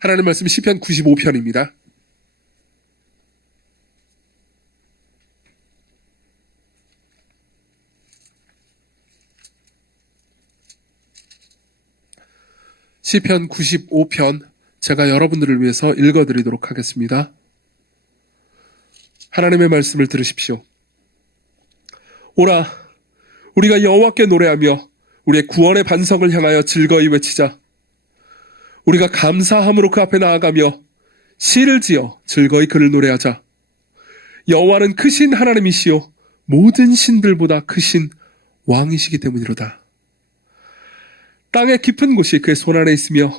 하나님 말씀 시편 95편입니다. 시편 95편 제가 여러분들을 위해서 읽어드리도록 하겠습니다. 하나님의 말씀을 들으십시오. 오라, 우리가 여호와께 노래하며 우리의 구원의 반석을 향하여 즐거이 외치자. 우리가 감사함으로 그 앞에 나아가며 시를 지어 즐거이 그를 노래하자. 여호와는 크신 하나님이시요 모든 신들보다 크신 왕이시기 때문이로다. 땅의 깊은 곳이 그의 손 안에 있으며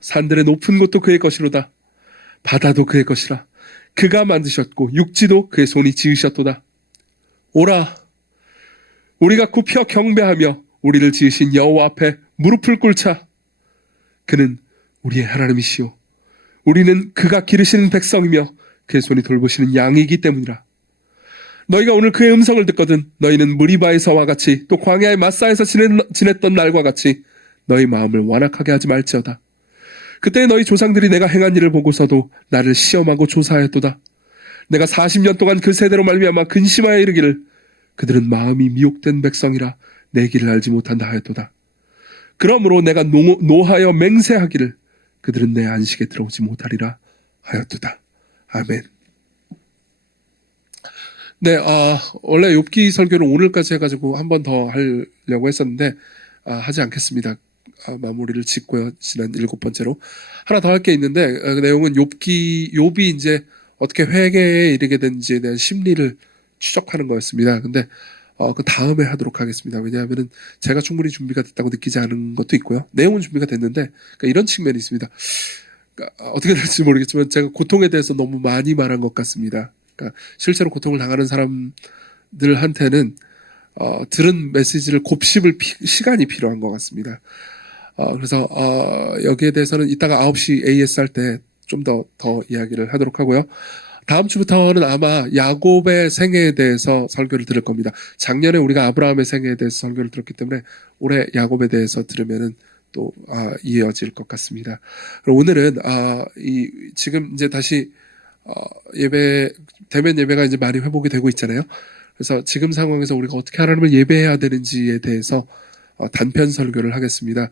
산들의 높은 곳도 그의 것이로다. 바다도 그의 것이라. 그가 만드셨고 육지도 그의 손이 지으셨도다. 오라, 우리가 굽혀 경배하며 우리를 지으신 여호와 앞에 무릎을 꿇자. 그는 우리의 하나님이시요 우리는 그가 기르시는 백성이며 그의 손이 돌보시는 양이기 때문이라. 너희가 오늘 그의 음성을 듣거든 너희는 무리바에서와 같이 또 광야의 마사에서 지냈던 날과 같이 너희 마음을 완악하게 하지 말지어다. 그때 너희 조상들이 내가 행한 일을 보고서도 나를 시험하고 조사하였도다. 내가 40년 동안 그 세대로 말미암아 근심하여 이르기를 그들은 마음이 미혹된 백성이라 내 길을 알지 못한다 하였도다. 그러므로 내가 노하여 맹세하기를 그들은 내 안식에 들어오지 못하리라 하였도다. 아멘. 네, 원래 욥기 설교를 오늘까지 해가지고 한 번 더 하려고 했었는데 하지 않겠습니다. 마무리를 짓고요. 지난 7번째로 하나 더 할 게 있는데 그 내용은 욥이 이제 어떻게 회개에 이르게 된지에 대한 심리를 추적하는 거였습니다. 근데 그 다음에 하도록 하겠습니다. 왜냐하면은 제가 충분히 준비가 됐다고 느끼지 않은 것도 있고요. 내용은 준비가 됐는데 그러니까 이런 측면이 있습니다. 그러니까 어떻게 될지 모르겠지만 제가 고통에 대해서 너무 많이 말한 것 같습니다. 그러니까 실제로 고통을 당하는 사람들한테는 들은 메시지를 곱씹을 시간이 필요한 것 같습니다. 그래서 여기에 대해서는 이따가 9시 AS 할 때 좀 더 이야기를 하도록 하고요. 다음 주부터는 아마 야곱의 생애에 대해서 설교를 들을 겁니다. 작년에 우리가 아브라함의 생애에 대해서 설교를 들었기 때문에 올해 야곱에 대해서 들으면은 또 이어질 것 같습니다. 그리고 오늘은 지금 이제 다시 대면 예배가 이제 많이 회복이 되고 있잖아요. 그래서 지금 상황에서 우리가 어떻게 하나님을 예배해야 되는지에 대해서 단편 설교를 하겠습니다.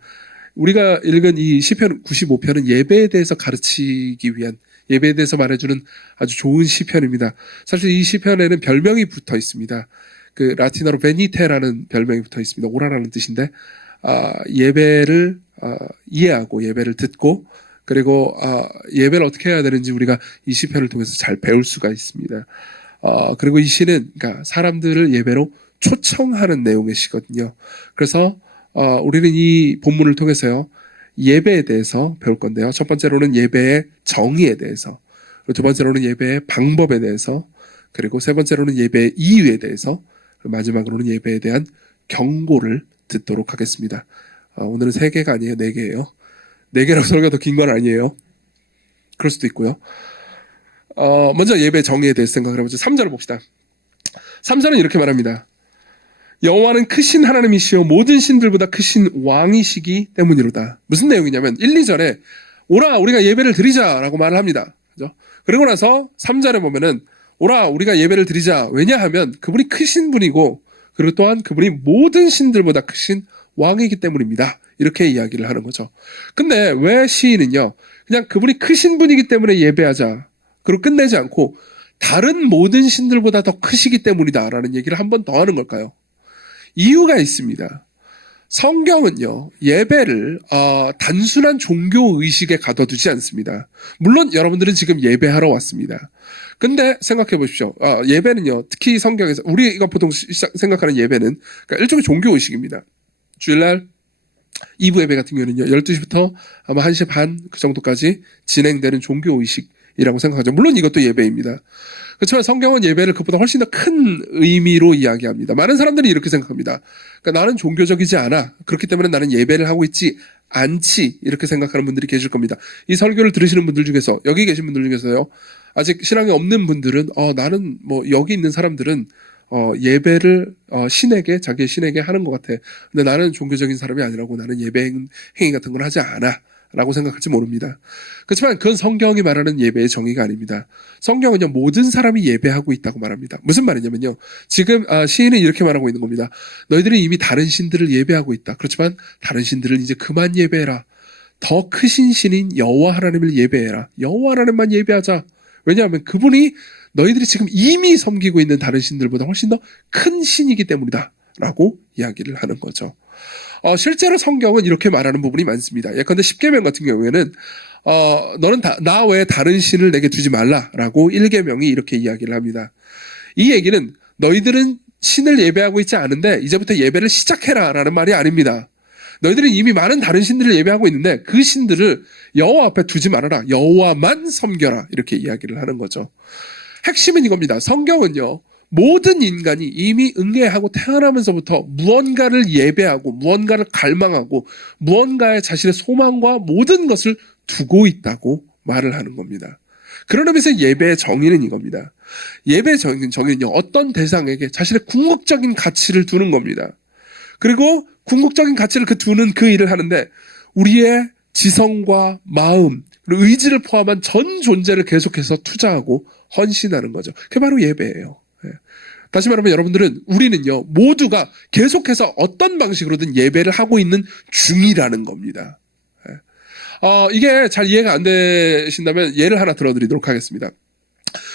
우리가 읽은 이 시편 95편은 예배에 대해서 가르치기 위한, 예배에 대해서 말해주는 아주 좋은 시편입니다. 사실 이 시편에는 별명이 붙어 있습니다. 그 라틴어로 베니테라는 별명이 붙어 있습니다. 오라라는 뜻인데 예배를 이해하고 예배를 듣고 그리고 예배를 어떻게 해야 되는지 우리가 이 시편을 통해서 잘 배울 수가 있습니다. 그리고 이 시는 그러니까 사람들을 예배로 초청하는 내용의 시거든요. 그래서 우리는 이 본문을 통해서요 예배에 대해서 배울 건데요. 첫 번째로는 예배의 정의에 대해서, 그리고 두 번째로는 예배의 방법에 대해서, 그리고 세 번째로는 예배의 이유에 대해서, 마지막으로는 예배에 대한 경고를 듣도록 하겠습니다. 오늘은 3개가 아니에요. 4개예요. 4개라고 설교가 더 긴 건 아니에요. 그럴 수도 있고요. 먼저 예배 정의에 대해서 생각을 해보죠. 3절을 봅시다. 3절은 이렇게 말합니다. 여호와는 크신 하나님이시여 모든 신들보다 크신 왕이시기 때문이로다. 무슨 내용이냐면 1, 2절에 오라 우리가 예배를 드리자라고 말을 합니다. 그죠? 그리고 나서 3절에 보면은 오라 우리가 예배를 드리자. 왜냐하면 그분이 크신 분이고 그리고 또한 그분이 모든 신들보다 크신 왕이기 때문입니다. 이렇게 이야기를 하는 거죠. 근데 왜 시인은요 그냥 그분이 크신 분이기 때문에 예배하자 그리고 끝내지 않고 다른 모든 신들보다 더 크시기 때문이다라는 얘기를 한 번 더 하는 걸까요? 이유가 있습니다. 성경은요 예배를 단순한 종교 의식에 가둬두지 않습니다. 물론 여러분들은 지금 예배하러 왔습니다. 근데 생각해 보십시오. 예배는요 특히 성경에서 우리가 보통 생각하는 예배는 그러니까 일종의 종교 의식입니다. 주일날 2부 예배 같은 경우는요 12시부터 아마 1시 반 그 정도까지 진행되는 종교 의식이라고 생각하죠. 물론 이것도 예배입니다. 그렇지만 성경은 예배를 그것보다 훨씬 더 큰 의미로 이야기합니다. 많은 사람들이 이렇게 생각합니다. 그러니까 나는 종교적이지 않아. 그렇기 때문에 나는 예배를 하고 있지 않지. 이렇게 생각하는 분들이 계실 겁니다. 이 설교를 들으시는 분들 중에서 여기 계신 분들 중에서요. 아직 신앙이 없는 분들은 나는 뭐 여기 있는 사람들은 예배를 자기의 신에게 하는 것 같아. 근데 나는 종교적인 사람이 아니라고 나는 예배 행위 같은 걸 하지 않아. 라고 생각할지 모릅니다. 그렇지만 그건 성경이 말하는 예배의 정의가 아닙니다. 성경은요, 모든 사람이 예배하고 있다고 말합니다. 무슨 말이냐면요, 지금 시인은 이렇게 말하고 있는 겁니다. 너희들은 이미 다른 신들을 예배하고 있다. 그렇지만 다른 신들을 이제 그만 예배해라. 더 크신 신인 여호와 하나님을 예배해라. 여호와 하나님만 예배하자. 왜냐하면 그분이 너희들이 지금 이미 섬기고 있는 다른 신들보다 훨씬 더 큰 신이기 때문이다 라고 이야기를 하는 거죠. 실제로 성경은 이렇게 말하는 부분이 많습니다. 예컨대 십계명 같은 경우에는 너는 나 외에 다른 신을 내게 두지 말라라고 1계명이 이렇게 이야기를 합니다. 이 얘기는 너희들은 신을 예배하고 있지 않은데 이제부터 예배를 시작해라 라는 말이 아닙니다. 너희들은 이미 많은 다른 신들을 예배하고 있는데 그 신들을 여호와 앞에 두지 말아라. 여호와만 섬겨라. 이렇게 이야기를 하는 거죠. 핵심은 이겁니다. 성경은요, 모든 인간이 이미 응애하고 태어나면서부터 무언가를 예배하고 무언가를 갈망하고 무언가에 자신의 소망과 모든 것을 두고 있다고 말을 하는 겁니다. 그런 의미에서 예배의 정의는 이겁니다. 예배의 정의는요, 어떤 대상에게 자신의 궁극적인 가치를 두는 겁니다. 그리고 궁극적인 가치를 두는 그 일을 하는데 우리의 지성과 마음, 그리고 의지를 포함한 전 존재를 계속해서 투자하고 헌신하는 거죠. 그게 바로 예배예요. 다시 말하면 여러분들은, 우리는요, 모두가 계속해서 어떤 방식으로든 예배를 하고 있는 중이라는 겁니다. 이게 잘 이해가 안 되신다면 예를 하나 들어드리도록 하겠습니다.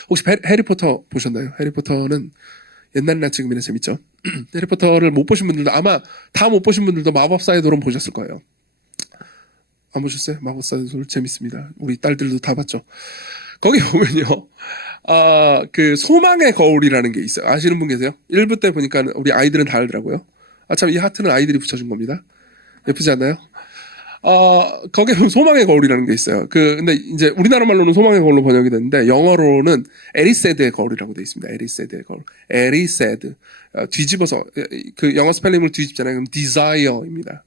혹시 해리포터 보셨나요? 해리포터는 옛날이나 지금이나 재밌죠? 해리포터를 못 보신 분들도, 아마 다 못 보신 분들도 마법사의 돌은 보셨을 거예요. 안 보셨어요? 마법사의 돌 재밌습니다. 우리 딸들도 다 봤죠? 거기 보면요, 그 소망의 거울이라는 게 있어요. 아시는 분 계세요? 1부 때 보니까 우리 아이들은 다 알더라고요. 참, 이 하트는 아이들이 붙여준 겁니다. 예쁘지 않나요? 거기에 보면 소망의 거울이라는 게 있어요. 근데 이제 우리나라 말로는 소망의 거울로 번역이 됐는데, 영어로는 에리세드의 거울이라고 돼 있습니다. 에리세드의 거울. 에리세드. 뒤집어서, 그 영어 스펠링을 뒤집잖아요. 그럼 desire입니다.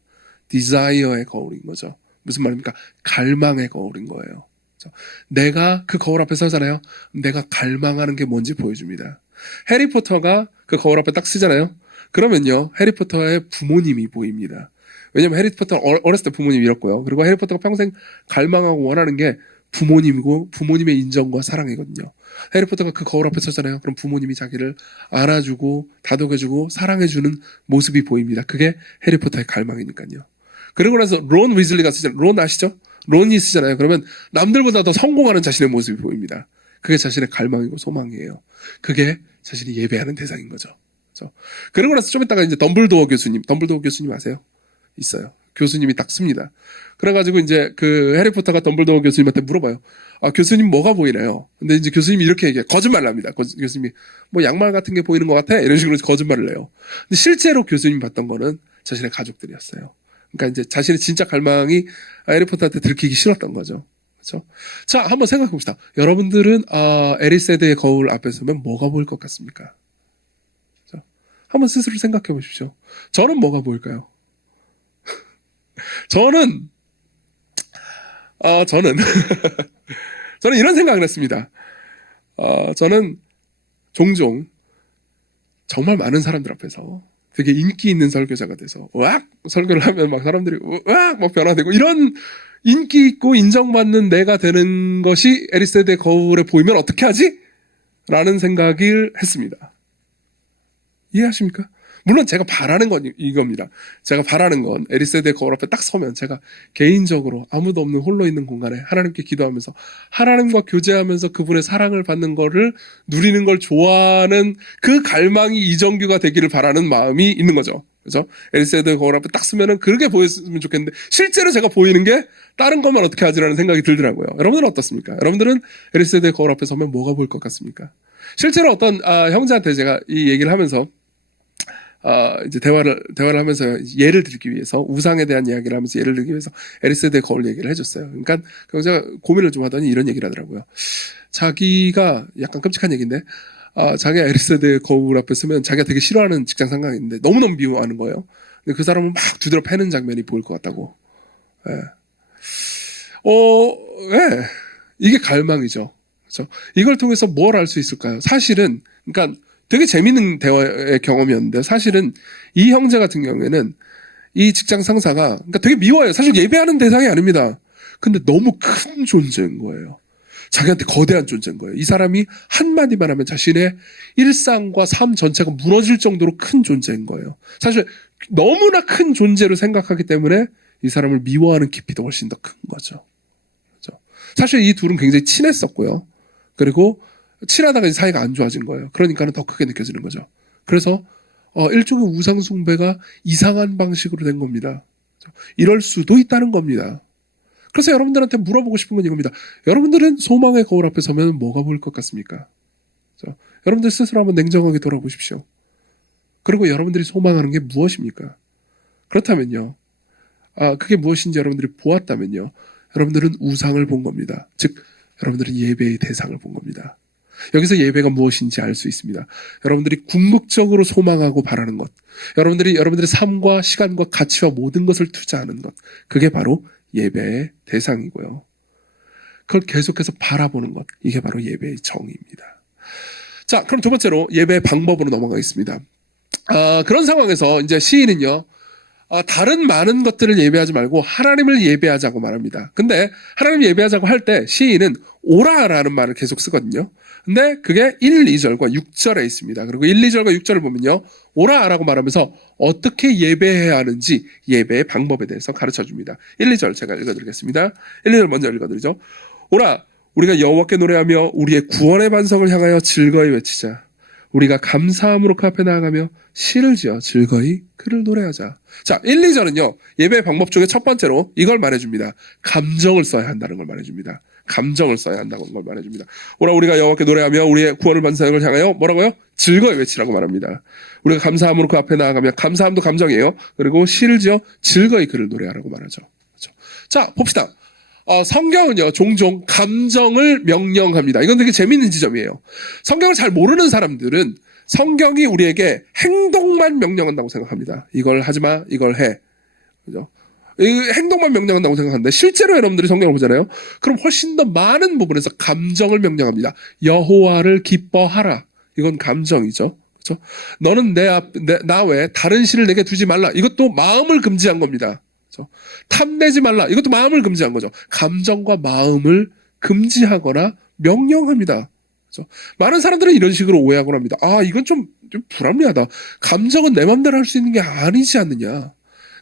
desire의 거울인 거죠. 무슨 말입니까? 갈망의 거울인 거예요. 내가 그 거울 앞에 서잖아요. 내가 갈망하는 게 뭔지 보여줍니다. 해리포터가 그 거울 앞에 딱 쓰잖아요. 그러면요, 해리포터의 부모님이 보입니다. 왜냐면 해리포터 어렸을 때 부모님이 잃었고요. 그리고 해리포터가 평생 갈망하고 원하는 게 부모님이고 부모님의 인정과 사랑이거든요. 해리포터가 그 거울 앞에 서잖아요. 그럼 부모님이 자기를 안아주고 다독여주고 사랑해주는 모습이 보입니다. 그게 해리포터의 갈망이니까요. 그러고 나서 론 위즐리가 쓰잖아요. 론 아시죠? 론이 쓰잖아요. 그러면 남들보다 더 성공하는 자신의 모습이 보입니다. 그게 자신의 갈망이고 소망이에요. 그게 자신이 예배하는 대상인 거죠. 그렇죠? 그러고 나서 좀 이따가 이제 덤블도어 교수님 아세요? 있어요. 교수님이 딱 씁니다. 그래가지고 이제 그 해리포터가 덤블도어 교수님한테 물어봐요. 교수님 뭐가 보이나요? 근데 이제 교수님이 이렇게 얘기해요. 거짓말을 합니다. 교수님이 뭐 양말 같은 게 보이는 것 같아? 이런 식으로 거짓말을 해요. 근데 실제로 교수님이 봤던 거는 자신의 가족들이었어요. 그러니까 이제 자신의 진짜 갈망이 해리포터한테 들키기 싫었던 거죠. 그렇죠? 자, 한번 생각해 봅시다. 여러분들은 에리세드의 거울 앞에 서면 뭐가 보일 것 같습니까? 그렇죠? 한번 스스로 생각해 보십시오. 저는 뭐가 보일까요? 저는 저는 이런 생각을 했습니다. 저는 종종 정말 많은 사람들 앞에서 되게 인기 있는 설교자가 돼서 으악 설교를 하면 막 사람들이 으악 막 변화되고 이런 인기 있고 인정받는 내가 되는 것이 에리세드의 거울에 보이면 어떻게 하지? 라는 생각을 했습니다. 이해하십니까? 물론 제가 바라는 건 이겁니다. 제가 바라는 건 에리세드의 거울 앞에 딱 서면 제가 개인적으로 아무도 없는 홀로 있는 공간에 하나님께 기도하면서 하나님과 교제하면서 그분의 사랑을 받는 거를 누리는 걸 좋아하는 그 갈망이 이정규가 되기를 바라는 마음이 있는 거죠. 그죠? 에리세드의 거울 앞에 딱 서면은 그렇게 보였으면 좋겠는데 실제로 제가 보이는 게 다른 것만 어떻게 하지라는 생각이 들더라고요. 여러분들은 어떻습니까? 여러분들은 에리세드의 거울 앞에 서면 뭐가 보일 것 같습니까? 실제로 어떤 형제한테 제가 이 얘기를 하면서 이제 대화를 하면서 예를 들기 위해서 우상에 대한 이야기를 하면서 예를 들기 위해서 에리세드의 거울 얘기를 해줬어요. 그러니까 제가 고민을 좀 하더니 이런 얘기를 하더라고요. 자기가 약간 끔찍한 얘기인데 자기가 에리세드의 거울 앞에 서면 자기가 되게 싫어하는 직장 상사가 있는데 너무너무 미워하는 거예요. 근데 그 사람을 막 두드려 패는 장면이 보일 것 같다고. 예. 예. 이게 갈망이죠. 그렇죠? 이걸 통해서 뭘 알 수 있을까요? 사실은 그러니까 되게 재밌는 대화의 경험이었는데 사실은 이 형제 같은 경우에는 이 직장 상사가 그러니까 되게 미워요. 사실 예배하는 대상이 아닙니다. 근데 너무 큰 존재인 거예요. 자기한테 거대한 존재인 거예요. 이 사람이 한마디만 하면 자신의 일상과 삶 전체가 무너질 정도로 큰 존재인 거예요. 사실 너무나 큰 존재로 생각하기 때문에 이 사람을 미워하는 깊이도 훨씬 더 큰 거죠. 그렇죠? 사실 이 둘은 굉장히 친했었고요. 그리고 친하다가 이제 사이가 안 좋아진 거예요. 그러니까는 더 크게 느껴지는 거죠. 그래서 일종의 우상숭배가 이상한 방식으로 된 겁니다. 이럴 수도 있다는 겁니다. 그래서 여러분들한테 물어보고 싶은 건 이겁니다. 여러분들은 소망의 거울 앞에 서면 뭐가 보일 것 같습니까? 그렇죠? 여러분들 스스로 한번 냉정하게 돌아보십시오. 그리고 여러분들이 소망하는 게 무엇입니까? 그렇다면요. 그게 무엇인지 여러분들이 보았다면요. 여러분들은 우상을 본 겁니다. 즉 여러분들은 예배의 대상을 본 겁니다. 여기서 예배가 무엇인지 알 수 있습니다. 여러분들이 궁극적으로 소망하고 바라는 것, 여러분들의 삶과 시간과 가치와 모든 것을 투자하는 것, 그게 바로 예배의 대상이고요. 그걸 계속해서 바라보는 것, 이게 바로 예배의 정의입니다. 자, 그럼 두 번째로 예배의 방법으로 넘어가겠습니다. 그런 상황에서 이제 시인은요, 다른 많은 것들을 예배하지 말고 하나님을 예배하자고 말합니다. 근데 하나님 예배하자고 할 때 시인은 오라라는 말을 계속 쓰거든요. 근데 그게 1, 2절과 6절에 있습니다. 그리고 1, 2절과 6절을 보면요. 오라라고 말하면서 어떻게 예배해야 하는지 예배의 방법에 대해서 가르쳐줍니다. 1, 2절 제가 읽어드리겠습니다. 1, 2절 먼저 읽어드리죠. 오라, 우리가 여호와께 노래하며 우리의 구원의 반석을 향하여 즐거이 외치자. 우리가 감사함으로 그 앞에 나아가며 시를 지어 즐거이 그를 노래하자. 자, 1, 2절은요. 예배의 방법 중에 첫 번째로 이걸 말해줍니다. 감정을 써야 한다는 걸 말해줍니다. 감정을 써야 한다는 걸 말해줍니다. 오라, 우리가 여호와께 노래하며 우리의 구원의 반석을 향하여 뭐라고요? 즐거이 외치라고 말합니다. 우리가 감사함으로 그 앞에 나아가며, 감사함도 감정이에요. 그리고 시를 지어 즐거이 그를 노래하라고 말하죠. 그렇죠? 자, 봅시다. 성경은요, 종종 감정을 명령합니다. 이건 되게 재밌는 지점이에요. 성경을 잘 모르는 사람들은 성경이 우리에게 행동만 명령한다고 생각합니다. 이걸 하지 마, 이걸 해. 그죠? 이 행동만 명령한다고 생각하는데, 실제로 여러분들이 성경을 보잖아요. 그럼 훨씬 더 많은 부분에서 감정을 명령합니다. 여호와를 기뻐하라. 이건 감정이죠. 그렇죠? 너는 나 외에 다른 신을 내게 두지 말라. 이것도 마음을 금지한 겁니다. 그렇죠? 탐내지 말라. 이것도 마음을 금지한 거죠. 감정과 마음을 금지하거나 명령합니다. 그렇죠? 많은 사람들은 이런 식으로 오해하곤 합니다. 이건 좀 불합리하다. 감정은 내 맘대로 할 수 있는 게 아니지 않느냐.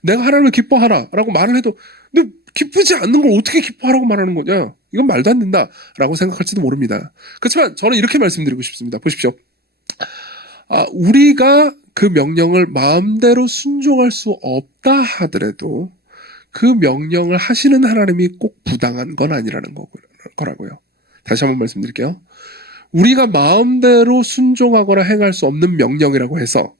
내가 하나님을 기뻐하라 라고 말을 해도 근데 기쁘지 않는 걸 어떻게 기뻐하라고 말하는 거냐. 이건 말도 안 된다 라고 생각할지도 모릅니다. 그렇지만 저는 이렇게 말씀드리고 싶습니다. 보십시오. 우리가 그 명령을 마음대로 순종할 수 없다 하더라도 그 명령을 하시는 하나님이 꼭 부당한 건 아니라는 거라고요. 다시 한번 말씀드릴게요. 우리가 마음대로 순종하거나 행할 수 없는 명령이라고 해서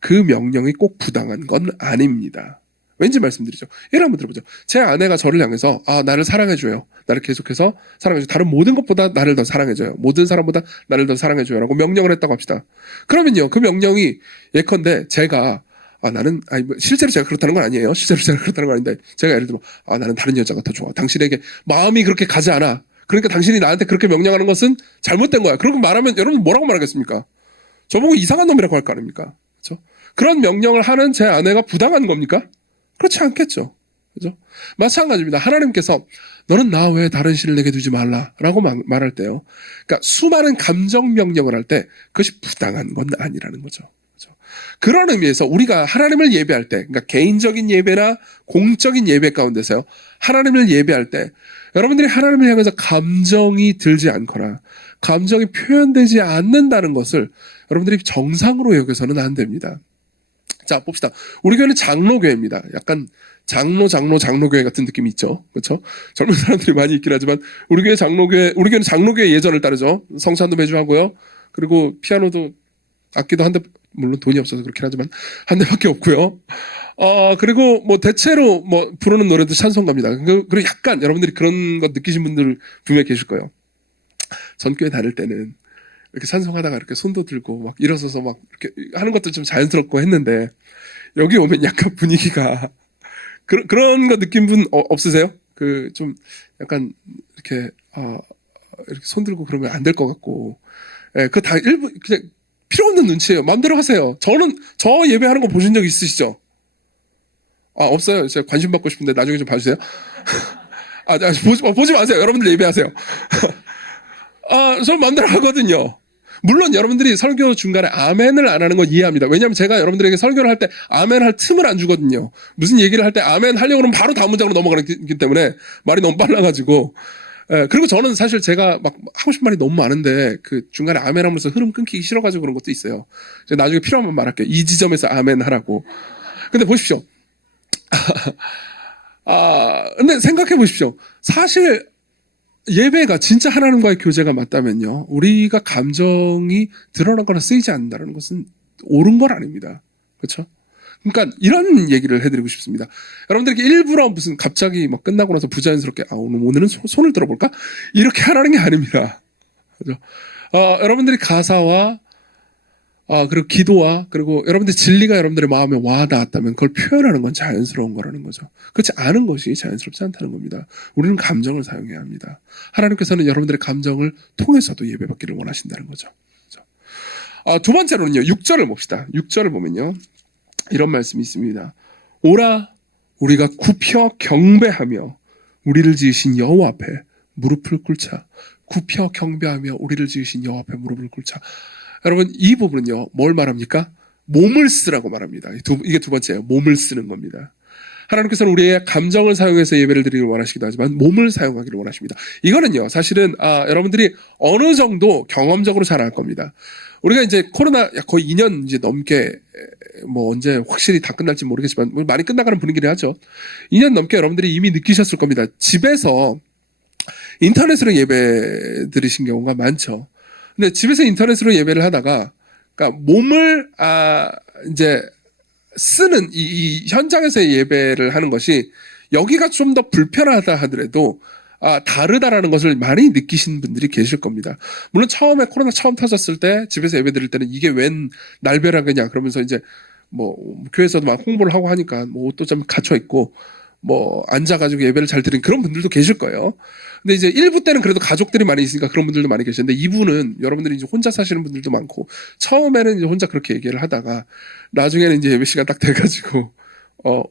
그 명령이 꼭 부당한 건 아닙니다. 왠지 말씀드리죠. 예를 한번 들어보죠. 제 아내가 저를 향해서 나를 사랑해줘요. 나를 계속해서 사랑해줘요. 다른 모든 것보다 나를 더 사랑해줘요. 모든 사람보다 나를 더 사랑해줘요. 라고 명령을 했다고 합시다. 그러면요. 그 명령이 예컨대 제가 실제로 제가 그렇다는 건 아니에요. 실제로 제가 그렇다는 건 아닌데 제가 예를 들어 나는 다른 여자가 더 좋아. 당신에게 마음이 그렇게 가지 않아. 그러니까 당신이 나한테 그렇게 명령하는 것은 잘못된 거야. 그렇게 말하면 여러분 뭐라고 말하겠습니까? 저보고 이상한 놈이라고 할 거 아닙니까? 그렇죠? 그런 명령을 하는 제 아내가 부당한 겁니까? 그렇지 않겠죠. 그죠? 마찬가지입니다. 하나님께서 너는 나 외에 다른 신을 내게 두지 말라라고 말할 때요. 그러니까 수많은 감정 명령을 할 때 그것이 부당한 건 아니라는 거죠. 그죠? 그런 의미에서 우리가 하나님을 예배할 때, 그러니까 개인적인 예배나 공적인 예배 가운데서요. 하나님을 예배할 때 여러분들이 하나님을 향해서 감정이 들지 않거나 감정이 표현되지 않는다는 것을 여러분들이 정상으로 여겨서는 안 됩니다. 자, 봅시다. 우리 교회는 장로교회입니다. 약간 장로교회 같은 느낌이 있죠. 그렇죠? 젊은 사람들이 많이 있긴 하지만 우리 교회는 장로교회 예전을 따르죠. 성찬도 매주 하고요. 그리고 피아노도 악기도 한 대, 물론 돈이 없어서 그렇긴 하지만 한 대밖에 없고요. 그리고 뭐 대체로 뭐 부르는 노래도 찬송가입니다. 그리고 약간 여러분들이 그런 것 느끼신 분들 분명히 계실 거예요. 전교회 다닐 때는 이렇게 찬송하다가 이렇게 손도 들고 막 일어서서 막 이렇게 하는 것도 좀 자연스럽고 했는데 여기 오면 약간 분위기가 그런 거 느낀 분 없으세요? 좀 약간 이렇게 손 들고 그러면 안 될 것 같고, 그거 다 일부 그냥 필요 없는 눈치예요. 마음대로 하세요. 저 예배하는 거 보신 적 있으시죠? 없어요. 제가 관심 받고 싶은데 나중에 좀 봐주세요. 보지 마세요. 여러분들 예배하세요. 저는 마음대로 하거든요. 물론 여러분들이 설교 중간에 아멘을 안 하는 건 이해합니다. 왜냐하면 제가 여러분들에게 설교를 할 때 아멘 할 틈을 안 주거든요. 무슨 얘기를 할 때 아멘 하려고 그러면 바로 다음 문장으로 넘어가기 때문에 말이 너무 빨라가지고. 그리고 저는 사실 제가 막 하고 싶은 말이 너무 많은데 그 중간에 아멘 하면서 흐름 끊기기 싫어가지고 그런 것도 있어요. 제가 나중에 필요하면 말할게요. 이 지점에서 아멘 하라고. 근데 보십시오. 근데 생각해 보십시오. 사실 예배가 진짜 하나님과의 교제가 맞다면요. 우리가 감정이 드러나거나 쓰이지 않는다는 것은 옳은 건 아닙니다. 그렇죠? 그러니까 이런 얘기를 해드리고 싶습니다. 여러분들에게 일부러 무슨 갑자기 막 끝나고 나서 부자연스럽게 오늘은 손을 들어볼까? 이렇게 하라는 게 아닙니다. 그렇죠? 여러분들이 가사와 그리고 기도와 그리고 여러분들 진리가 여러분들의 마음에 와 닿았다면 그걸 표현하는 건 자연스러운 거라는 거죠. 그렇지 않은 것이 자연스럽지 않다는 겁니다. 우리는 감정을 사용해야 합니다. 하나님께서는 여러분들의 감정을 통해서도 예배받기를 원하신다는 거죠. 그렇죠? 두 번째로는요. 6절을 봅시다. 6절을 보면요. 이런 말씀이 있습니다. 오라 우리가 굽혀 경배하며 우리를 지으신 여호와 앞에 무릎을 꿇자. 굽혀 경배하며 우리를 지으신 여호와 앞에 무릎을 꿇자. 여러분 이 부분은요. 뭘 말합니까? 몸을 쓰라고 말합니다. 이게 두 번째예요. 몸을 쓰는 겁니다. 하나님께서는 우리의 감정을 사용해서 예배를 드리기를 원하시기도 하지만 몸을 사용하기를 원하십니다. 이거는요. 사실은 여러분들이 어느 정도 경험적으로 잘 알 겁니다. 우리가 이제 코로나 거의 2년 이제 넘게 언제 확실히 다 끝날지 모르겠지만 많이 끝나가는 분위기를 하죠. 2년 넘게 여러분들이 이미 느끼셨을 겁니다. 집에서 인터넷으로 예배 드리신 경우가 많죠. 근데 집에서 인터넷으로 예배를 하다가, 그러니까 몸을, 이제, 쓰는, 이 현장에서 예배를 하는 것이, 여기가 좀 더 불편하다 하더라도, 다르다라는 것을 많이 느끼신 분들이 계실 겁니다. 물론 처음에 코로나 처음 터졌을 때, 집에서 예배 드릴 때는 이게 웬 날벼락이냐, 그러면서 이제, 교회에서도 막 홍보를 하고 하니까, 옷도 좀 갖춰있고, 앉아가지고 예배를 잘 드리는 그런 분들도 계실 거예요. 근데 이제 1부 때는 그래도 가족들이 많이 있으니까 그런 분들도 많이 계시는데 2부는 여러분들이 이제 혼자 사시는 분들도 많고 처음에는 이제 혼자 그렇게 얘기를 하다가 나중에는 이제 예배 시간 딱 돼가지고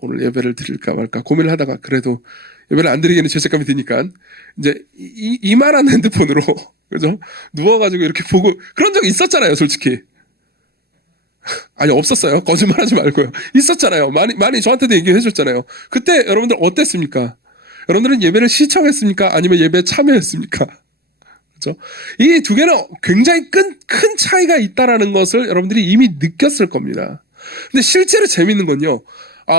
오늘 예배를 드릴까 말까 고민을 하다가 그래도 예배를 안 드리기에는 죄책감이 드니까 이제 이만한 핸드폰으로 그죠? 누워가지고 이렇게 보고 그런 적이 있었잖아요, 솔직히. 아니 없었어요. 거짓말하지 말고요. 있었잖아요. 많이 저한테도 얘기해 줬잖아요. 그때 여러분들 어땠습니까? 여러분들은 예배를 시청했습니까? 아니면 예배에 참여했습니까? 그렇죠? 이 두 개는 굉장히 큰 차이가 있다라는 것을 여러분들이 이미 느꼈을 겁니다. 근데 실제로 재밌는 건요.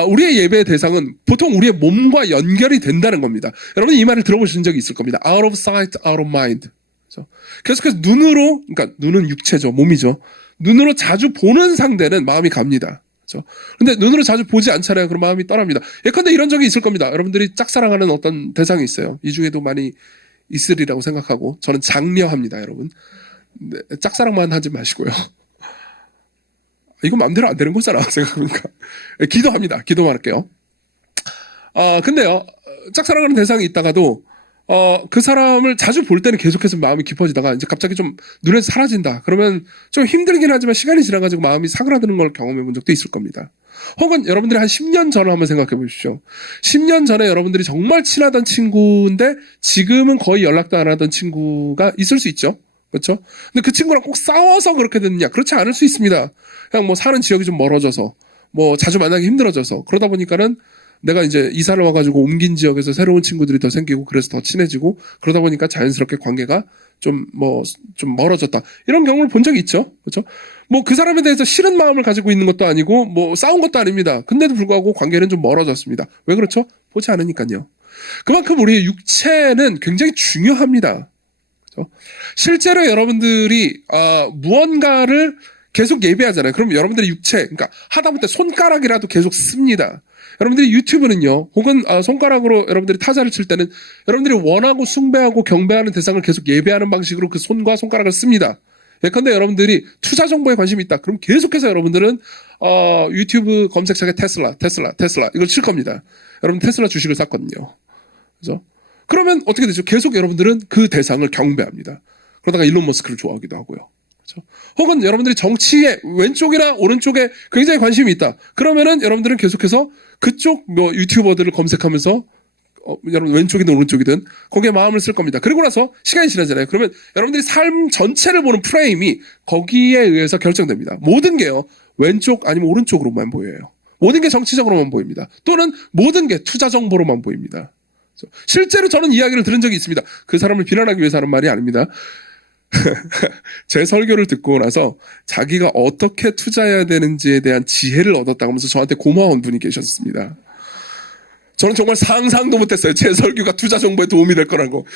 우리의 예배의 대상은 보통 우리의 몸과 연결이 된다는 겁니다. 여러분 이 말을 들어보신 적이 있을 겁니다. Out of sight, out of mind. 그렇죠? 계속해서 눈으로, 그러니까 눈은 육체죠, 몸이죠. 눈으로 자주 보는 상대는 마음이 갑니다. 그렇죠? 근데 눈으로 자주 보지 않잖아요. 그럼 마음이 떠납니다. 예컨대 이런 적이 있을 겁니다. 여러분들이 짝사랑하는 어떤 대상이 있어요. 이 중에도 많이 있으리라고 생각하고 저는 장려합니다, 여러분. 네, 짝사랑만 하지 마시고요. 이거 마음대로 안 되는 거잖아, 생각해보니까. 기도합니다. 기도만 할게요. 근데요, 짝사랑하는 대상이 있다가도 그 사람을 자주 볼 때는 계속해서 마음이 깊어지다가 이제 갑자기 좀 눈에서 사라진다. 그러면 좀 힘들긴 하지만 시간이 지나가지고 마음이 사그라드는 걸 경험해 본 적도 있을 겁니다. 혹은 여러분들이 한 10년 전을 한번 생각해 보십시오. 10년 전에 여러분들이 정말 친하던 친구인데 지금은 거의 연락도 안 하던 친구가 있을 수 있죠. 그렇죠? 근데 그 친구랑 꼭 싸워서 그렇게 됐느냐? 그렇지 않을 수 있습니다. 그냥 사는 지역이 좀 멀어져서 자주 만나기 힘들어져서 그러다 보니까는 내가 이제 이사를 와가지고 옮긴 지역에서 새로운 친구들이 더 생기고 그래서 더 친해지고 그러다 보니까 자연스럽게 관계가 좀 멀어졌다. 이런 경우를 본 적이 있죠. 그렇죠? 그 사람에 대해서 싫은 마음을 가지고 있는 것도 아니고 싸운 것도 아닙니다. 근데도 불구하고 관계는 좀 멀어졌습니다. 왜 그렇죠? 보지 않으니까요. 그만큼 우리의 육체는 굉장히 중요합니다. 그렇죠? 실제로 여러분들이 무언가를 계속 예배하잖아요. 그럼 여러분들의 육체, 그러니까 하다못해 손가락이라도 계속 씁니다. 여러분들이 유튜브는요, 혹은 손가락으로 여러분들이 타자를 칠 때는 여러분들이 원하고 숭배하고 경배하는 대상을 계속 예배하는 방식으로 그 손과 손가락을 씁니다. 예컨대 여러분들이 투자 정보에 관심이 있다. 그럼 계속해서 여러분들은 유튜브 검색창에 테슬라 이걸 칠 겁니다. 여러분 테슬라 주식을 샀거든요. 그죠? 그러면 어떻게 되죠? 계속 여러분들은 그 대상을 경배합니다. 그러다가 일론 머스크를 좋아하기도 하고요. 그렇죠? 혹은 여러분들이 정치의 왼쪽이나 오른쪽에 굉장히 관심이 있다. 그러면은 여러분들은 계속해서 그쪽 유튜버들을 검색하면서 여러분 왼쪽이든 오른쪽이든 거기에 마음을 쓸 겁니다. 그리고 나서 시간이 지나잖아요. 그러면 여러분들이 삶 전체를 보는 프레임이 거기에 의해서 결정됩니다. 모든 게요. 왼쪽 아니면 오른쪽으로만 보여요. 모든 게 정치적으로만 보입니다. 또는 모든 게 투자 정보로만 보입니다. 실제로 저는 이야기를 들은 적이 있습니다. 그 사람을 비난하기 위해서 하는 말이 아닙니다. 제 설교를 듣고 나서 자기가 어떻게 투자해야 되는지에 대한 지혜를 얻었다고 하면서 저한테 고마운 분이 계셨습니다. 저는 정말 상상도 못했어요. 제 설교가 투자 정보에 도움이 될 거라고.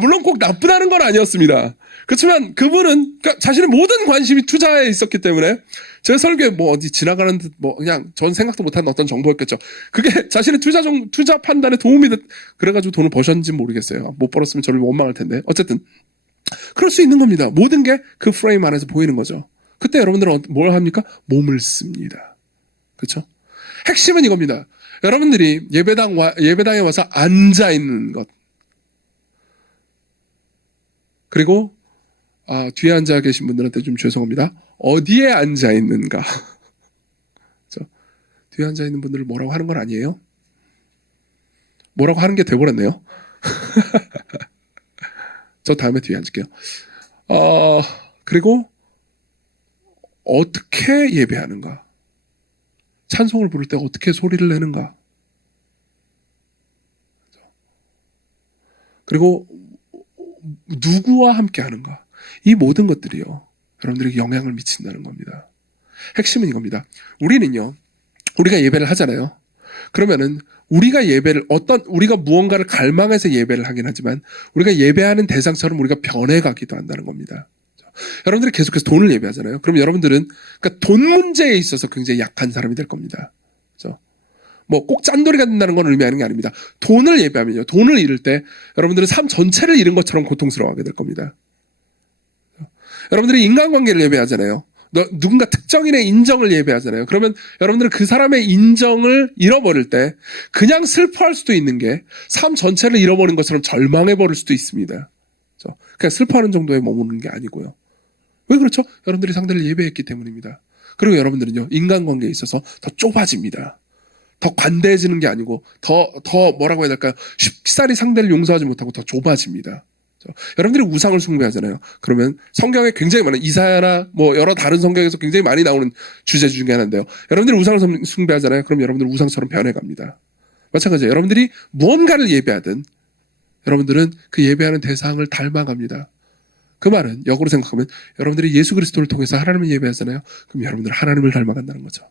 물론 꼭 나쁘다는 건 아니었습니다. 그렇지만 그분은 그러니까 자신의 모든 관심이 투자에 있었기 때문에 제 설교에 뭐 어디 지나가는 듯 뭐 그냥 전 생각도 못한 어떤 정보였겠죠. 그게 자신의 투자 판단에 도움이 그래가지고 돈을 버셨는지 모르겠어요. 못 벌었으면 저를 원망할 텐데. 어쨌든 그럴 수 있는 겁니다. 모든 게 그 프레임 안에서 보이는 거죠. 그때 여러분들은 뭘 합니까? 몸을 씁니다. 그렇죠? 핵심은 이겁니다. 여러분들이 예배당에 와서 앉아 있는 것. 그리고 뒤에 앉아 계신 분들한테 좀 죄송합니다. 어디에 앉아 있는가? 그렇죠? 뒤에 앉아 있는 분들을 뭐라고 하는 건 아니에요. 뭐라고 하는 게 돼버렸네요. 저 다음에 뒤에 앉을게요. 그리고 어떻게 예배하는가? 찬송을 부를 때 어떻게 소리를 내는가? 그리고 누구와 함께 하는가? 이 모든 것들이요. 여러분들에게 영향을 미친다는 겁니다. 핵심은 이겁니다. 우리가 예배를 하잖아요. 그러면은 우리가 무언가를 갈망해서 예배를 하긴 하지만 우리가 예배하는 대상처럼 우리가 변해가기도 한다는 겁니다. 여러분들이 계속해서 돈을 예배하잖아요. 그럼 여러분들은 그러니까 돈 문제에 있어서 굉장히 약한 사람이 될 겁니다. 그렇죠? 뭐 꼭 짠돌이가 된다는 건 의미하는 게 아닙니다. 돈을 예배하면요. 돈을 잃을 때 여러분들은 삶 전체를 잃은 것처럼 고통스러워하게 될 겁니다. 여러분들이 인간관계를 예배하잖아요. 누군가 특정인의 인정을 예배하잖아요. 그러면 여러분들은 그 사람의 인정을 잃어버릴 때 그냥 슬퍼할 수도 있는 게 삶 전체를 잃어버린 것처럼 절망해버릴 수도 있습니다. 그냥 슬퍼하는 정도에 머무는 게 아니고요. 왜 그렇죠? 여러분들이 상대를 예배했기 때문입니다. 그리고 여러분들은요, 인간관계에 있어서 더 좁아집니다. 더 관대해지는 게 아니고 더 뭐라고 해야 될까요? 쉽사리 상대를 용서하지 못하고 더 좁아집니다. 여러분들이 우상을 숭배하잖아요. 그러면 성경에 굉장히 많은 이사야나 뭐 여러 다른 성경에서 굉장히 많이 나오는 주제 중에 하나인데요. 여러분들이 우상을 숭배하잖아요. 그럼 여러분들 우상처럼 변해갑니다. 마찬가지예요. 여러분들이 무언가를 예배하든 여러분들은 그 예배하는 대상을 닮아갑니다. 그 말은 역으로 생각하면 여러분들이 예수 그리스도를 통해서 하나님을 예배하잖아요. 그럼 여러분들은 하나님을 닮아간다는 거죠.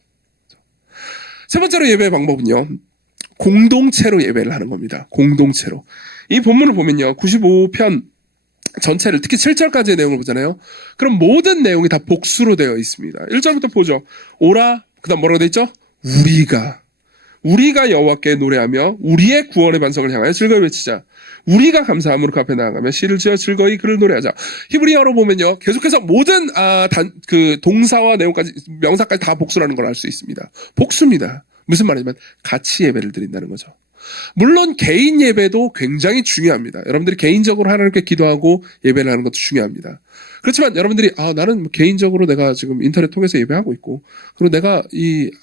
세 번째로 예배의 방법은요. 공동체로 예배를 하는 겁니다. 공동체로. 이 본문을 보면요. 95편 전체를 특히 7절까지의 내용을 보잖아요. 그럼 모든 내용이 다 복수로 되어 있습니다. 1절부터 보죠. 오라, 그 다음 뭐라고 되어 있죠? 우리가 여호와께 노래하며 우리의 구원의 반석을 향하여 즐거이 외치자. 우리가 감사함으로 그 앞에 나아가며 시를 지어 즐거이 그를 노래하자. 히브리어로 보면요. 계속해서 모든 그 동사와 내용까지 명사까지 다 복수라는 걸 알 수 있습니다. 복수입니다. 무슨 말이냐면 같이 예배를 드린다는 거죠. 물론 개인 예배도 굉장히 중요합니다. 여러분들이 개인적으로 하나님께 기도하고 예배를 하는 것도 중요합니다. 그렇지만 여러분들이 나는 개인적으로 내가 지금 인터넷 통해서 예배하고 있고 그리고 내가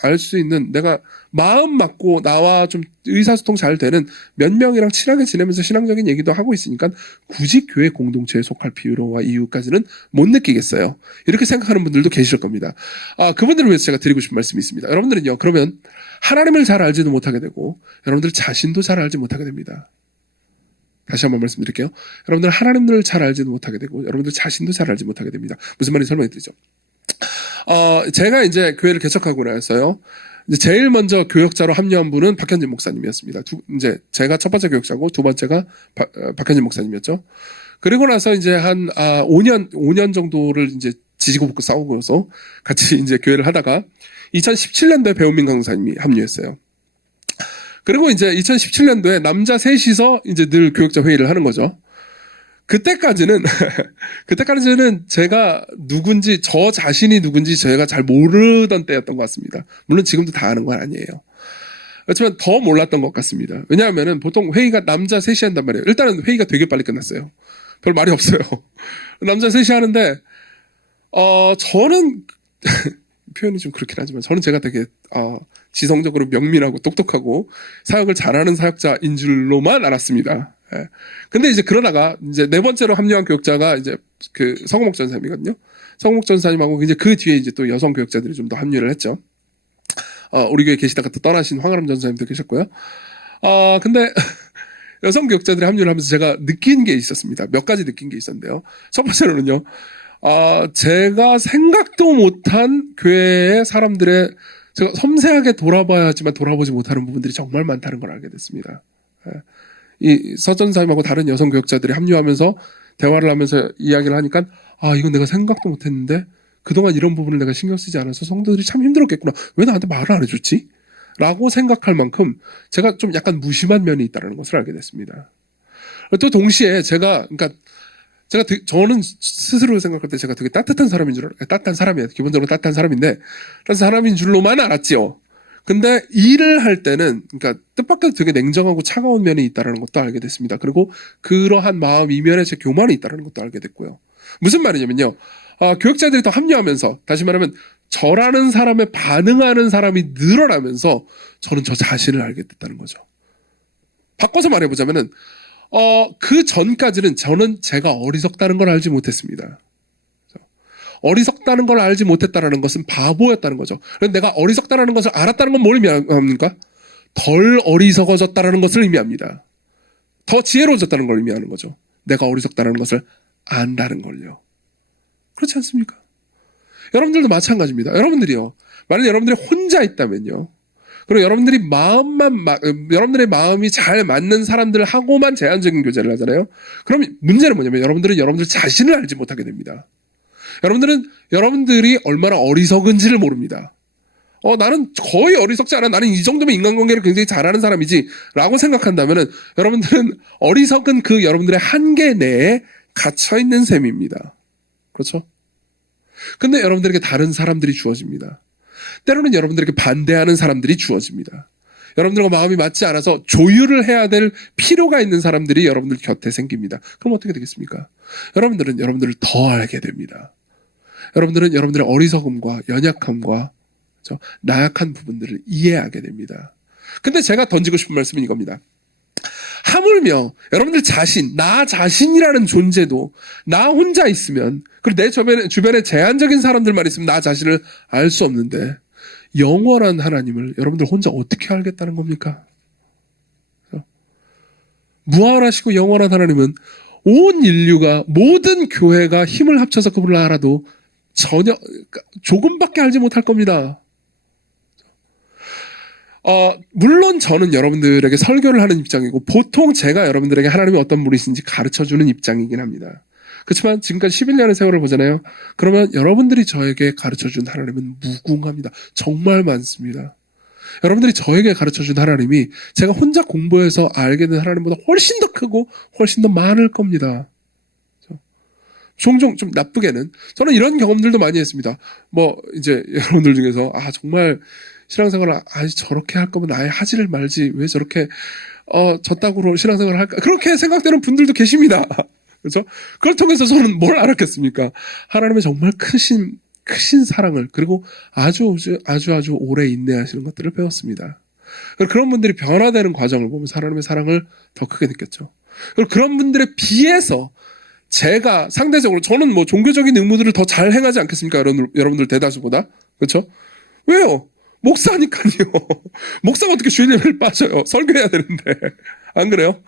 알 수 있는 내가 마음 맞고 나와 좀 의사소통 잘 되는 몇 명이랑 친하게 지내면서 신앙적인 얘기도 하고 있으니까 굳이 교회 공동체에 속할 필요와 이유까지는 못 느끼겠어요. 이렇게 생각하는 분들도 계실 겁니다. 그분들을 위해서 제가 드리고 싶은 말씀이 있습니다. 여러분들은요. 그러면 하나님을 잘 알지도 못하게 되고 여러분들 자신도 잘 알지 못하게 됩니다. 다시 한번 말씀드릴게요. 여러분들 하나님을 잘 알지도 못하게 되고 여러분들 자신도 잘 알지 못하게 됩니다. 무슨 말인지 설명해 드리죠. 제가 이제 교회를 개척하고 나서요. 이제 제일 먼저 교역자로 합류한 분은 박현진 목사님이었습니다. 이제 제가 첫 번째 교역자고 두 번째가 박현진 목사님이었죠. 그리고 나서 이제 한 5년 정도를 이제 지지고 볶고 싸우고서 같이 이제 교회를 하다가 2017년도에 배우민 강사님이 합류했어요. 그리고 이제 2017년도에 남자 셋이서 이제 늘 교역자 회의를 하는 거죠. 그때까지는 제가 누군지, 저 자신이 누군지 제가 잘 모르던 때였던 것 같습니다. 물론 지금도 다 아는 건 아니에요. 그렇지만 더 몰랐던 것 같습니다. 왜냐하면은 보통 회의가 남자 셋이 한단 말이에요. 일단은 회의가 되게 빨리 끝났어요. 별 말이 없어요. 남자 셋이 하는데, 저는 표현이 좀 그렇긴 하지만 저는 제가 되게 지성적으로 명민하고 똑똑하고 사역을 잘하는 사역자인 줄로만 알았습니다. 예. 근데 이제 그러다가 이제 네 번째로 합류한 교역자가 이제 그 서금옥 전사님이거든요. 서금옥 전사님하고 이제 그 뒤에 이제 또 여성 교역자들이 좀 더 합류를 했죠. 우리 교회 계시다가 또 떠나신 황아람 전사님도 계셨고요. 근데 여성 교역자들이 합류를 하면서 제가 느낀 게 있었습니다. 몇 가지 느낀 게 있었는데요. 첫 번째로는요. 제가 생각도 못한 교회의 사람들의 제가 섬세하게 돌아봐야 하지만 돌아보지 못하는 부분들이 정말 많다는 걸 알게 됐습니다. 예. 이 서전사님하고 다른 여성 교역자들이 합류하면서 대화를 하면서 이야기를 하니까 이건 내가 생각도 못했는데 그동안 이런 부분을 내가 신경 쓰지 않아서 성도들이 참 힘들었겠구나. 왜 나한테 말을 안 해줬지? 라고 생각할 만큼 제가 좀 약간 무심한 면이 있다는 것을 알게 됐습니다. 또 동시에 저는 스스로 생각할 때 제가 되게 따뜻한 사람인 줄 알아요. 따뜻한 사람이에요. 기본적으로 따뜻한 사람인데, 따뜻한 사람인 줄로만 알았지요. 근데 일을 할 때는, 그러니까 뜻밖에도 되게 냉정하고 차가운 면이 있다는 것도 알게 됐습니다. 그리고 그러한 마음 이면에 제 교만이 있다는 것도 알게 됐고요. 무슨 말이냐면요. 교역자들이 더 합류하면서, 다시 말하면 저라는 사람에 반응하는 사람이 늘어나면서 저는 저 자신을 알게 됐다는 거죠. 바꿔서 말해보자면은, 그 전까지는 저는 제가 어리석다는 걸 알지 못했습니다. 어리석다는 걸 알지 못했다는 것은 바보였다는 거죠. 그런데 내가 어리석다는 것을 알았다는 건 뭘 의미합니까? 덜 어리석어졌다는 것을 의미합니다. 더 지혜로워졌다는 걸 의미하는 거죠. 내가 어리석다는 것을 안다는 걸요. 그렇지 않습니까? 여러분들도 마찬가지입니다. 여러분들이요. 만약 여러분들이 혼자 있다면요. 그리고 여러분들의 마음이 잘 맞는 사람들하고만 제한적인 교제를 하잖아요. 그럼 문제는 뭐냐면 여러분들은 여러분들 자신을 알지 못하게 됩니다. 여러분들이 얼마나 어리석은지를 모릅니다. 나는 거의 어리석지 않아. 나는 이 정도면 인간관계를 굉장히 잘하는 사람이지. 라고 생각한다면은 여러분들은 어리석은 그 여러분들의 한계 내에 갇혀있는 셈입니다. 그렇죠? 근데 여러분들에게 다른 사람들이 주어집니다. 때로는 여러분들에게 반대하는 사람들이 주어집니다. 여러분들과 마음이 맞지 않아서 조율을 해야 될 필요가 있는 사람들이 여러분들 곁에 생깁니다. 그럼 어떻게 되겠습니까? 여러분들은 여러분들을 더 알게 됩니다. 여러분들은 여러분들의 어리석음과 연약함과 나약한 부분들을 이해하게 됩니다. 근데 제가 던지고 싶은 말씀은 이겁니다. 하물며 여러분들 자신, 나 자신이라는 존재도 나 혼자 있으면, 그리고 내 주변에 제한적인 사람들만 있으면 나 자신을 알 수 없는데 영원한 하나님을 여러분들 혼자 어떻게 알겠다는 겁니까? 무한하시고 영원한 하나님은 온 인류가, 모든 교회가 힘을 합쳐서 그분을 알아도 전혀 조금밖에 알지 못할 겁니다. 물론 저는 여러분들에게 설교를 하는 입장이고 보통 제가 여러분들에게 하나님이 어떤 분이신지 가르쳐주는 입장이긴 합니다. 그렇지만 지금까지 11년의 세월을 보잖아요. 그러면 여러분들이 저에게 가르쳐준 하나님은 무궁합니다. 정말 많습니다. 여러분들이 저에게 가르쳐준 하나님이 제가 혼자 공부해서 알게 된 하나님보다 훨씬 더 크고 훨씬 더 많을 겁니다. 종종 좀 나쁘게는 저는 이런 경험들도 많이 했습니다. 이제 여러분들 중에서 정말 신앙생활을 저렇게 할 거면 아예 하지를 말지 왜 저렇게 저따구로 신앙생활을 할까 그렇게 생각되는 분들도 계십니다. 그렇죠? 그걸 통해서 저는 뭘 알았겠습니까? 하나님의 정말 크신 사랑을 그리고 아주 오래 인내하시는 것들을 배웠습니다. 그런 분들이 변화되는 과정을 보면서 하나님의 사랑을 더 크게 느꼈죠. 그리고 그런 분들에 비해서 제가 상대적으로 저는 종교적인 의무들을 더 잘 행하지 않겠습니까? 여러분들 대다수보다. 그렇죠? 왜요? 목사니까요. 목사가 어떻게 주일 예배를 빠져요? 설교해야 되는데. 안 그래요?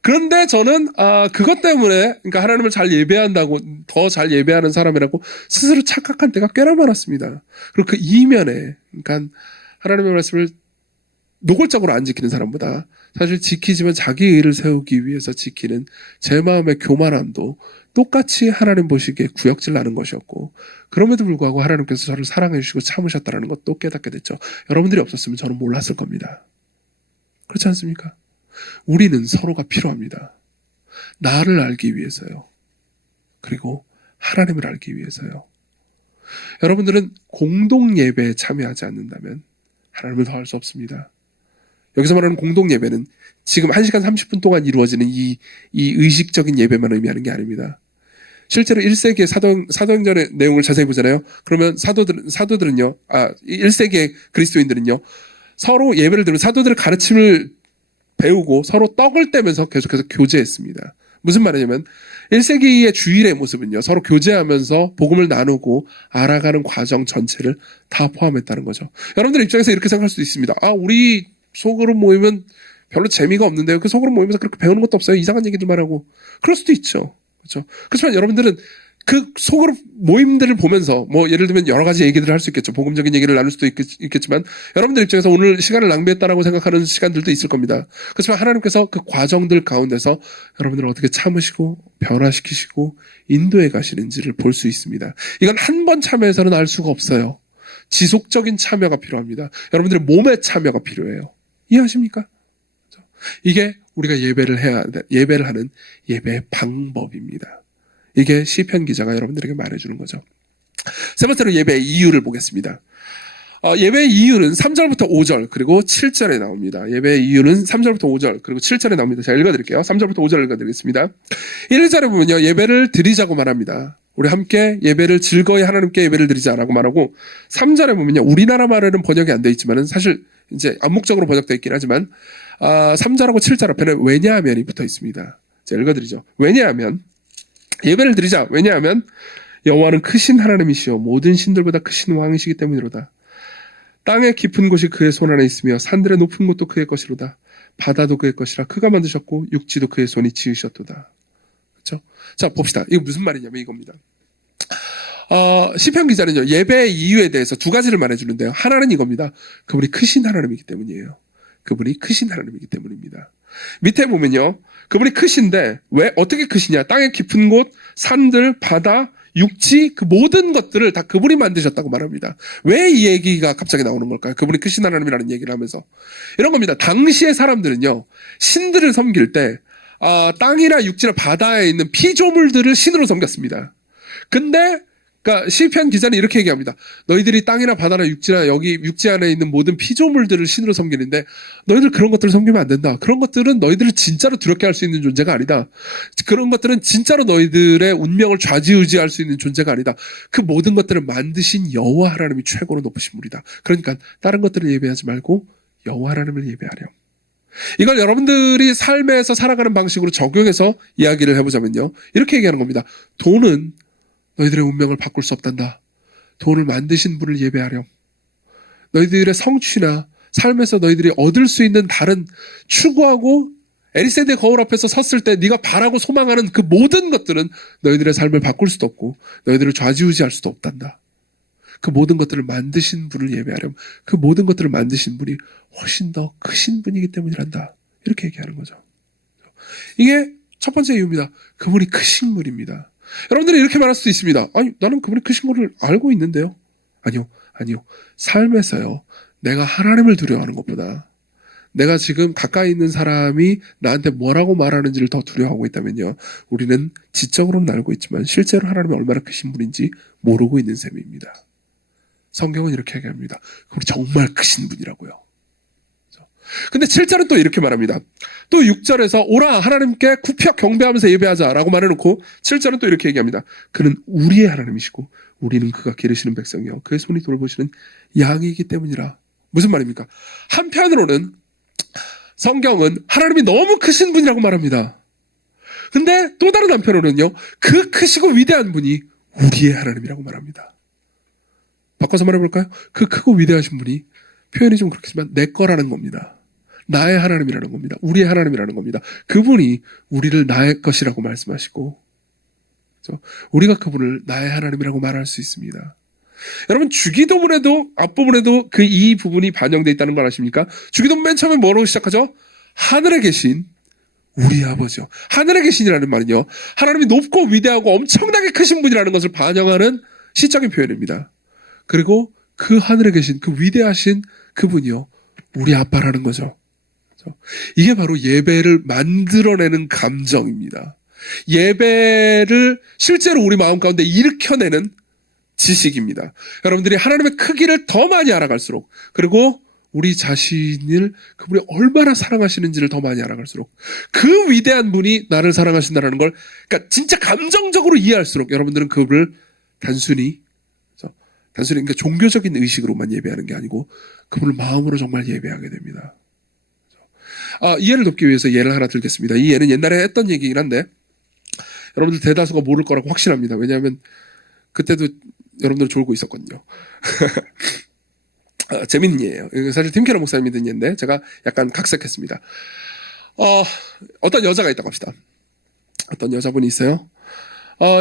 그런데 저는 그것 때문에 그러니까 하나님을 잘 예배한다고 더 잘 예배하는 사람이라고 스스로 착각한 때가 꽤나 많았습니다. 그리고 그 이면에 그러니까 하나님의 말씀을 노골적으로 안 지키는 사람보다 사실 지키지만 자기 의를 세우기 위해서 지키는 제 마음의 교만함도 똑같이 하나님 보시기에 구역질 나는 것이었고 그럼에도 불구하고 하나님께서 저를 사랑해 주시고 참으셨다는 것도 깨닫게 됐죠. 여러분들이 없었으면 저는 몰랐을 겁니다. 그렇지 않습니까? 우리는 서로가 필요합니다. 나를 알기 위해서요. 그리고 하나님을 알기 위해서요. 여러분들은 공동 예배에 참여하지 않는다면 하나님을 더 알 수 없습니다. 여기서 말하는 공동 예배는 지금 1시간 30분 동안 이루어지는 이 의식적인 예배만 의미하는 게 아닙니다. 실제로 1세기의 사도행전의 내용을 자세히 보잖아요. 그러면 사도들은요, 1세기의 그리스도인들은요, 서로 예배를 드리고 사도들의 가르침을 배우고 서로 떡을 떼면서 계속해서 교제했습니다. 무슨 말이냐면 1세기의 주일의 모습은요, 서로 교제하면서 복음을 나누고 알아가는 과정 전체를 다 포함했다는 거죠. 여러분들 입장에서 이렇게 생각할 수도 있습니다. 우리 소그룹 모이면 별로 재미가 없는데요. 그 소그룹 모이면서 그렇게 배우는 것도 없어요. 이상한 얘기들만 하고. 그럴 수도 있죠. 그렇죠. 그렇지만 여러분들은 그 소그룹 모임들을 보면서 예를 들면 여러 가지 얘기들을 할 수 있겠죠. 복음적인 얘기를 나눌 수도 있겠지만 여러분들 입장에서 오늘 시간을 낭비했다라고 생각하는 시간들도 있을 겁니다. 그렇지만 하나님께서 그 과정들 가운데서 여러분들을 어떻게 참으시고 변화시키시고 인도해 가시는지를 볼 수 있습니다. 이건 한 번 참여해서는 알 수가 없어요. 지속적인 참여가 필요합니다. 여러분들의 몸의 참여가 필요해요. 이해하십니까? 이게 우리가 예배를 하는 예배의 방법입니다. 이게 시편 기자가 여러분들에게 말해주는 거죠. 세 번째로 예배의 이유를 보겠습니다. 예배의 이유는 3절부터 5절 그리고 7절에 나옵니다. 예배의 이유는 3절부터 5절 그리고 7절에 나옵니다. 제가 읽어드릴게요. 3절부터 5절 읽어드리겠습니다. 1절에 보면요, 예배를 드리자고 말합니다. 우리 함께 예배를 즐거이 하나님께 예배를 드리자라고 말하고, 3절에 보면요, 우리나라 말에는 번역이 안 돼 있지만은 사실 이제 암묵적으로 번역되어 있긴 하지만 3절하고 7절 앞에는 왜냐하면이 붙어 있습니다. 제가 읽어드리죠. 왜냐하면 예배를 드리자. 왜냐하면 여호와는 크신 하나님이시여 모든 신들보다 크신 왕이시기 때문이로다. 땅의 깊은 곳이 그의 손 안에 있으며 산들의 높은 곳도 그의 것이로다. 바다도 그의 것이라 그가 만드셨고 육지도 그의 손이 지으셨도다. 그렇죠? 자, 봅시다. 이거 무슨 말이냐면 이겁니다. 시편 기자는요, 예배의 이유에 대해서 두 가지를 말해주는데요. 하나는 이겁니다. 그분이 크신 하나님이기 때문이에요. 그분이 크신 하나님이기 때문입니다. 밑에 보면요, 그분이 크신데 왜 어떻게 크시냐? 땅의 깊은 곳, 산들, 바다, 육지, 그 모든 것들을 다 그분이 만드셨다고 말합니다. 왜 이 얘기가 갑자기 나오는 걸까요? 그분이 크신 하나님이라는 얘기를 하면서 이런 겁니다. 당시의 사람들은요, 신들을 섬길 때 땅이나 육지나 바다에 있는 피조물들을 신으로 섬겼습니다. 근데 그러니까 시편 기자는 이렇게 얘기합니다. 너희들이 땅이나 바다나 육지나 여기 육지 안에 있는 모든 피조물들을 신으로 섬기는데 너희들 그런 것들을 섬기면 안 된다. 그런 것들은 너희들을 진짜로 두렵게 할 수 있는 존재가 아니다. 그런 것들은 진짜로 너희들의 운명을 좌지우지할 수 있는 존재가 아니다. 그 모든 것들을 만드신 여호와 하나님이 최고로 높으신 분이다. 그러니까 다른 것들을 예배하지 말고 여호와 하나님을 예배하렴. 이걸 여러분들이 삶에서 살아가는 방식으로 적용해서 이야기를 해보자면요, 이렇게 얘기하는 겁니다. 돈은 너희들의 운명을 바꿀 수 없단다. 돈을 만드신 분을 예배하렴. 너희들의 성취나 삶에서 너희들이 얻을 수 있는 다른 추구하고 에리세대 거울 앞에서 섰을 때 네가 바라고 소망하는 그 모든 것들은 너희들의 삶을 바꿀 수도 없고 너희들을 좌지우지할 수도 없단다. 그 모든 것들을 만드신 분을 예배하렴. 그 모든 것들을 만드신 분이 훨씬 더 크신 분이기 때문이란다. 이렇게 얘기하는 거죠. 이게 첫 번째 이유입니다. 그분이 크신 분입니다. 여러분들이 이렇게 말할 수도 있습니다. 아니, 나는 그분이 크신 것을 알고 있는데요. 아니요. 삶에서요, 내가 하나님을 두려워하는 것보다 내가 지금 가까이 있는 사람이 나한테 뭐라고 말하는지를 더 두려워하고 있다면요, 우리는 지적으로는 알고 있지만 실제로 하나님이 얼마나 크신 분인지 모르고 있는 셈입니다. 성경은 이렇게 얘기합니다. 그분이 정말 크신 분이라고요. 근데 7절은 또 이렇게 말합니다. 또 6절에서 오라 하나님께 굽혀 경배하면서 예배하자라고 말해놓고 7절은 또 이렇게 얘기합니다. 그는 우리의 하나님이시고 우리는 그가 기르시는 백성이요 그의 손이 돌보시는 양이기 때문이라. 무슨 말입니까? 한편으로는 성경은 하나님이 너무 크신 분이라고 말합니다. 근데 또 다른 한편으로는요, 그 크시고 위대한 분이 우리의 하나님이라고 말합니다. 바꿔서 말해볼까요? 그 크고 위대하신 분이, 표현이 좀 그렇겠지만 내 거라는 겁니다. 나의 하나님이라는 겁니다. 우리의 하나님이라는 겁니다. 그분이 우리를 나의 것이라고 말씀하시고, 그렇죠? 우리가 그분을 나의 하나님이라고 말할 수 있습니다. 여러분, 주기도문에도 앞부분에도 그 이 부분이 반영되어 있다는 걸 아십니까? 주기도문 맨 처음에 뭐로 시작하죠? 하늘에 계신 우리 아버지요. 하늘에 계신이라는 말은요, 하나님이 높고 위대하고 엄청나게 크신 분이라는 것을 반영하는 시적인 표현입니다. 그리고 그 하늘에 계신 그 위대하신 그분이요, 우리 아빠라는 거죠. 이게 바로 예배를 만들어내는 감정입니다. 예배를 실제로 우리 마음 가운데 일으켜내는 지식입니다. 여러분들이 하나님의 크기를 더 많이 알아갈수록, 그리고 우리 자신을 그분이 얼마나 사랑하시는지를 더 많이 알아갈수록 그 위대한 분이 나를 사랑하신다는 걸 그러니까 진짜 감정적으로 이해할수록 여러분들은 그분을 단순히 그러니까 종교적인 의식으로만 예배하는 게 아니고 그분을 마음으로 정말 예배하게 됩니다. 이해를 돕기 위해서 예를 하나 들겠습니다. 이 예는 옛날에 했던 얘기긴 한데 여러분들 대다수가 모를 거라고 확신합니다. 왜냐하면 그때도 여러분들 졸고 있었거든요. 재밌는 예예요. 사실 팀캐러 목사님이 든 예인데 제가 약간 각색했습니다. 어떤 여자가 있다고 합시다. 어떤 여자분이 있어요.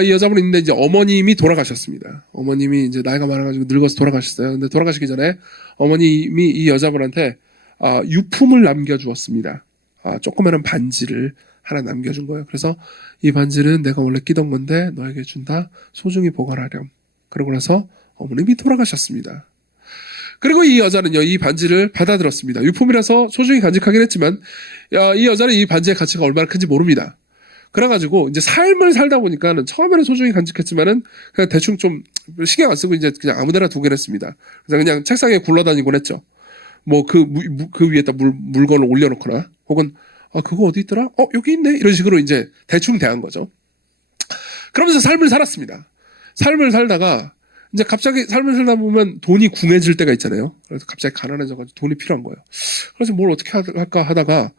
이 여자분이 있는데 이제 어머님이 돌아가셨습니다. 어머님이 이제 나이가 많아가지고 늙어서 돌아가셨어요. 근데 돌아가시기 전에 어머님이 이 여자분한테 유품을 남겨주었습니다. 조그마한 반지를 하나 남겨준 거예요. 그래서 이 반지는 내가 원래 끼던 건데 너에게 준다. 소중히 보관하렴. 그러고 나서 어머님이 돌아가셨습니다. 그리고 이 여자는요, 이 반지를 받아들었습니다. 유품이라서 소중히 간직하긴 했지만, 이 여자는 이 반지의 가치가 얼마나 큰지 모릅니다. 그래가지고, 이제 삶을 살다 보니까는 처음에는 소중히 간직했지만은, 그냥 대충 좀 신경 안 쓰고 이제 그냥 아무 데나 두긴 했습니다. 그래서 그냥 책상에 굴러다니곤 했죠. 그 위에다 물건을 올려놓거나, 혹은, 그거 어디 있더라? 여기 있네? 이런 식으로 이제 대충 대한 거죠. 그러면서 삶을 살았습니다. 삶을 살다가, 이제 갑자기 삶을 살다 보면 돈이 궁해질 때가 있잖아요. 그래서 갑자기 가난해져가지고 돈이 필요한 거예요. 그래서 뭘 어떻게 할까 하다가,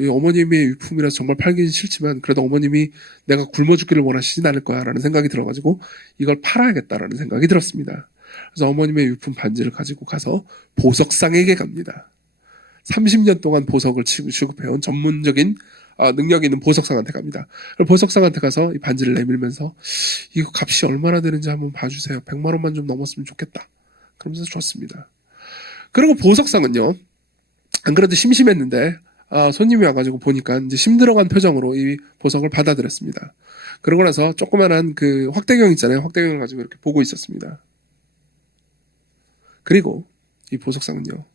이 어머님의 유품이라서 정말 팔기는 싫지만, 그래도 어머님이 내가 굶어 죽기를 원하시진 않을 거야 라는 생각이 들어가지고, 이걸 팔아야겠다라는 생각이 들었습니다. 그래서 어머님의 유품 반지를 가지고 가서 보석상에게 갑니다. 30년 동안 보석을 취급해온 전문적인 능력이 있는 보석상한테 갑니다. 보석상한테 가서 이 반지를 내밀면서 이거 값이 얼마나 되는지 한번 봐주세요. 100만 원만 좀 넘었으면 좋겠다. 그러면서 줬습니다. 그리고 보석상은요. 안 그래도 심심했는데 손님이 와가지고 보니까 이제 힘들어간 표정으로 이 보석을 받아들였습니다. 그러고 나서 조그만한 그 확대경 있잖아요. 확대경을 가지고 이렇게 보고 있었습니다. 그리고 이 보석상은요.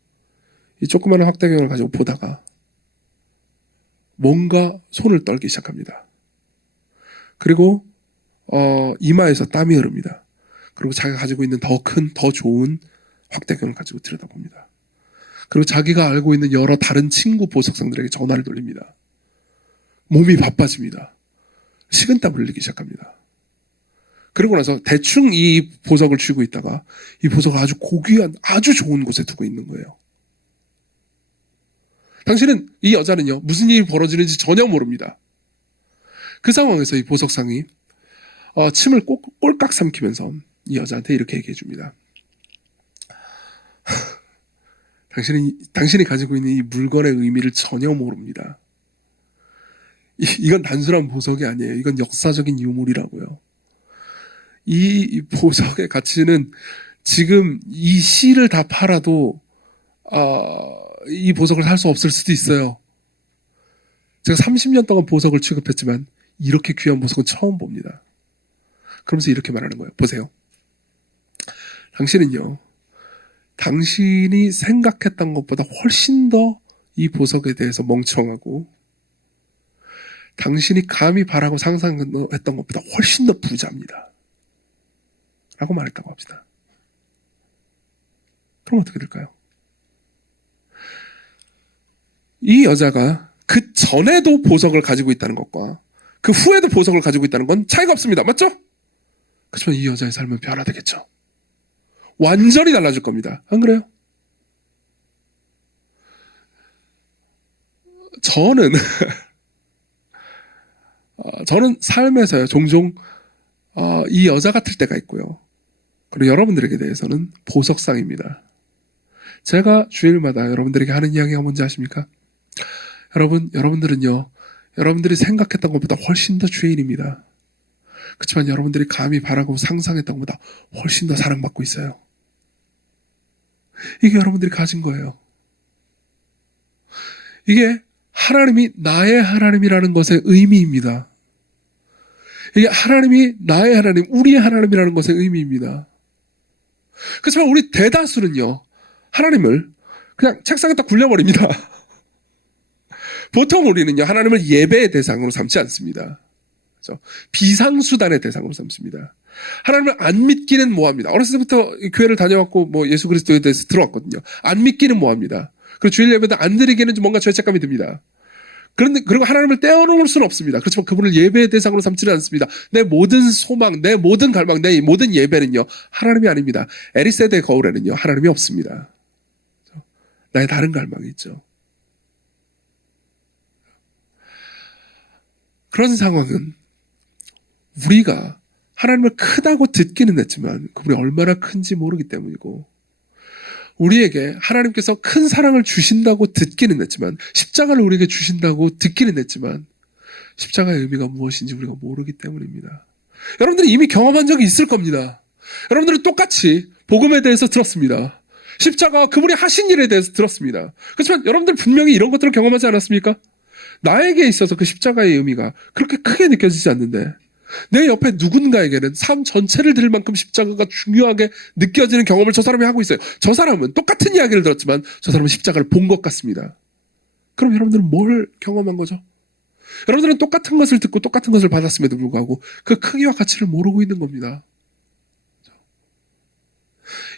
이 조그만한 확대경을 가지고 보다가 뭔가 손을 떨기 시작합니다. 그리고 이마에서 땀이 흐릅니다. 그리고 자기가 가지고 있는 더 큰, 더 좋은 확대경을 가지고 들여다봅니다. 그리고 자기가 알고 있는 여러 다른 친구 보석상들에게 전화를 돌립니다. 몸이 바빠집니다. 식은땀 흘리기 시작합니다. 그러고 나서 대충 이 보석을 쥐고 있다가 이 보석을 아주 고귀한, 아주 좋은 곳에 두고 있는 거예요. 당신은, 이 여자는요, 무슨 일이 벌어지는지 전혀 모릅니다. 그 상황에서 이 보석상이 침을 꼴깍 삼키면서 이 여자한테 이렇게 얘기해 줍니다. 당신이 가지고 있는 이 물건의 의미를 전혀 모릅니다. 이건 단순한 보석이 아니에요. 이건 역사적인 유물이라고요. 이 보석의 가치는 지금 이 실을 다 팔아도 이 보석을 살 수 없을 수도 있어요. 제가 30년 동안 보석을 취급했지만 이렇게 귀한 보석은 처음 봅니다. 그러면서 이렇게 말하는 거예요. 보세요. 당신은요. 당신이 생각했던 것보다 훨씬 더 이 보석에 대해서 멍청하고 당신이 감히 바라고 상상했던 것보다 훨씬 더 부자입니다. 라고 말했다고 합시다. 그럼 어떻게 될까요? 이 여자가 그 전에도 보석을 가지고 있다는 것과 그 후에도 보석을 가지고 있다는 건 차이가 없습니다. 맞죠? 그렇지만 이 여자의 삶은 변화되겠죠. 완전히 달라질 겁니다. 안 그래요? 저는 삶에서요, 종종 이 여자 같을 때가 있고요. 그리고 여러분들에게 대해서는 보석상입니다. 제가 주일마다 여러분들에게 하는 이야기가 뭔지 아십니까? 여러분들은요, 여러분들이 생각했던 것보다 훨씬 더 죄인입니다. 그렇지만 여러분들이 감히 바라고 상상했던 것보다 훨씬 더 사랑받고 있어요. 이게 여러분들이 가진 거예요. 이게 하나님이 나의 하나님이라는 것의 의미입니다. 이게 하나님이 나의 하나님, 우리의 하나님이라는 것의 의미입니다. 그렇지만 우리 대다수는요, 하나님을 그냥 책상에다 비상수단의 대상으로 삼습니다. 하나님을 안 믿기는 뭐합니다. 어렸을 때부터 교회를 다녀왔고 뭐 예수 그리스도에 대해서 들어왔거든요. 안 믿기는 뭐합니다. 그리고 주일 예배도 안 드리기는 좀 뭔가 죄책감이 듭니다. 그런데 그리고 하나님을 떼어놓을 수는 없습니다. 그렇지만 그분을 예배의 대상으로 삼지는 않습니다. 내 모든 소망, 내 모든 갈망, 내 모든 예배는요 하나님이 아닙니다. 에리세드의 거울에는요 하나님이 없습니다. 나의 다른 갈망이 있죠. 그런 상황은 우리가 하나님을 크다고 듣기는 했지만 그분이 얼마나 큰지 모르기 때문이고, 우리에게 하나님께서 큰 사랑을 주신다고 듣기는 했지만, 십자가를 우리에게 주신다고 듣기는 했지만 십자가의 의미가 무엇인지 우리가 모르기 때문입니다. 여러분들이 이미 경험한 적이 있을 겁니다. 여러분들은 똑같이 복음에 대해서 들었습니다. 십자가와 그분이 하신 일에 대해서 들었습니다. 그렇지만 여러분들 분명히 이런 것들을 경험하지 않았습니까? 나에게 있어서 그 십자가의 의미가 그렇게 크게 느껴지지 않는데 내 옆에 누군가에게는 삶 전체를 들을 만큼 십자가가 중요하게 느껴지는 경험을 저 사람이 하고 있어요. 저 사람은 똑같은 이야기를 들었지만 저 사람은 십자가를 본 것 같습니다. 그럼 여러분들은 뭘 경험한 거죠? 여러분들은 똑같은 것을 듣고 똑같은 것을 받았음에도 불구하고 그 크기와 가치를 모르고 있는 겁니다.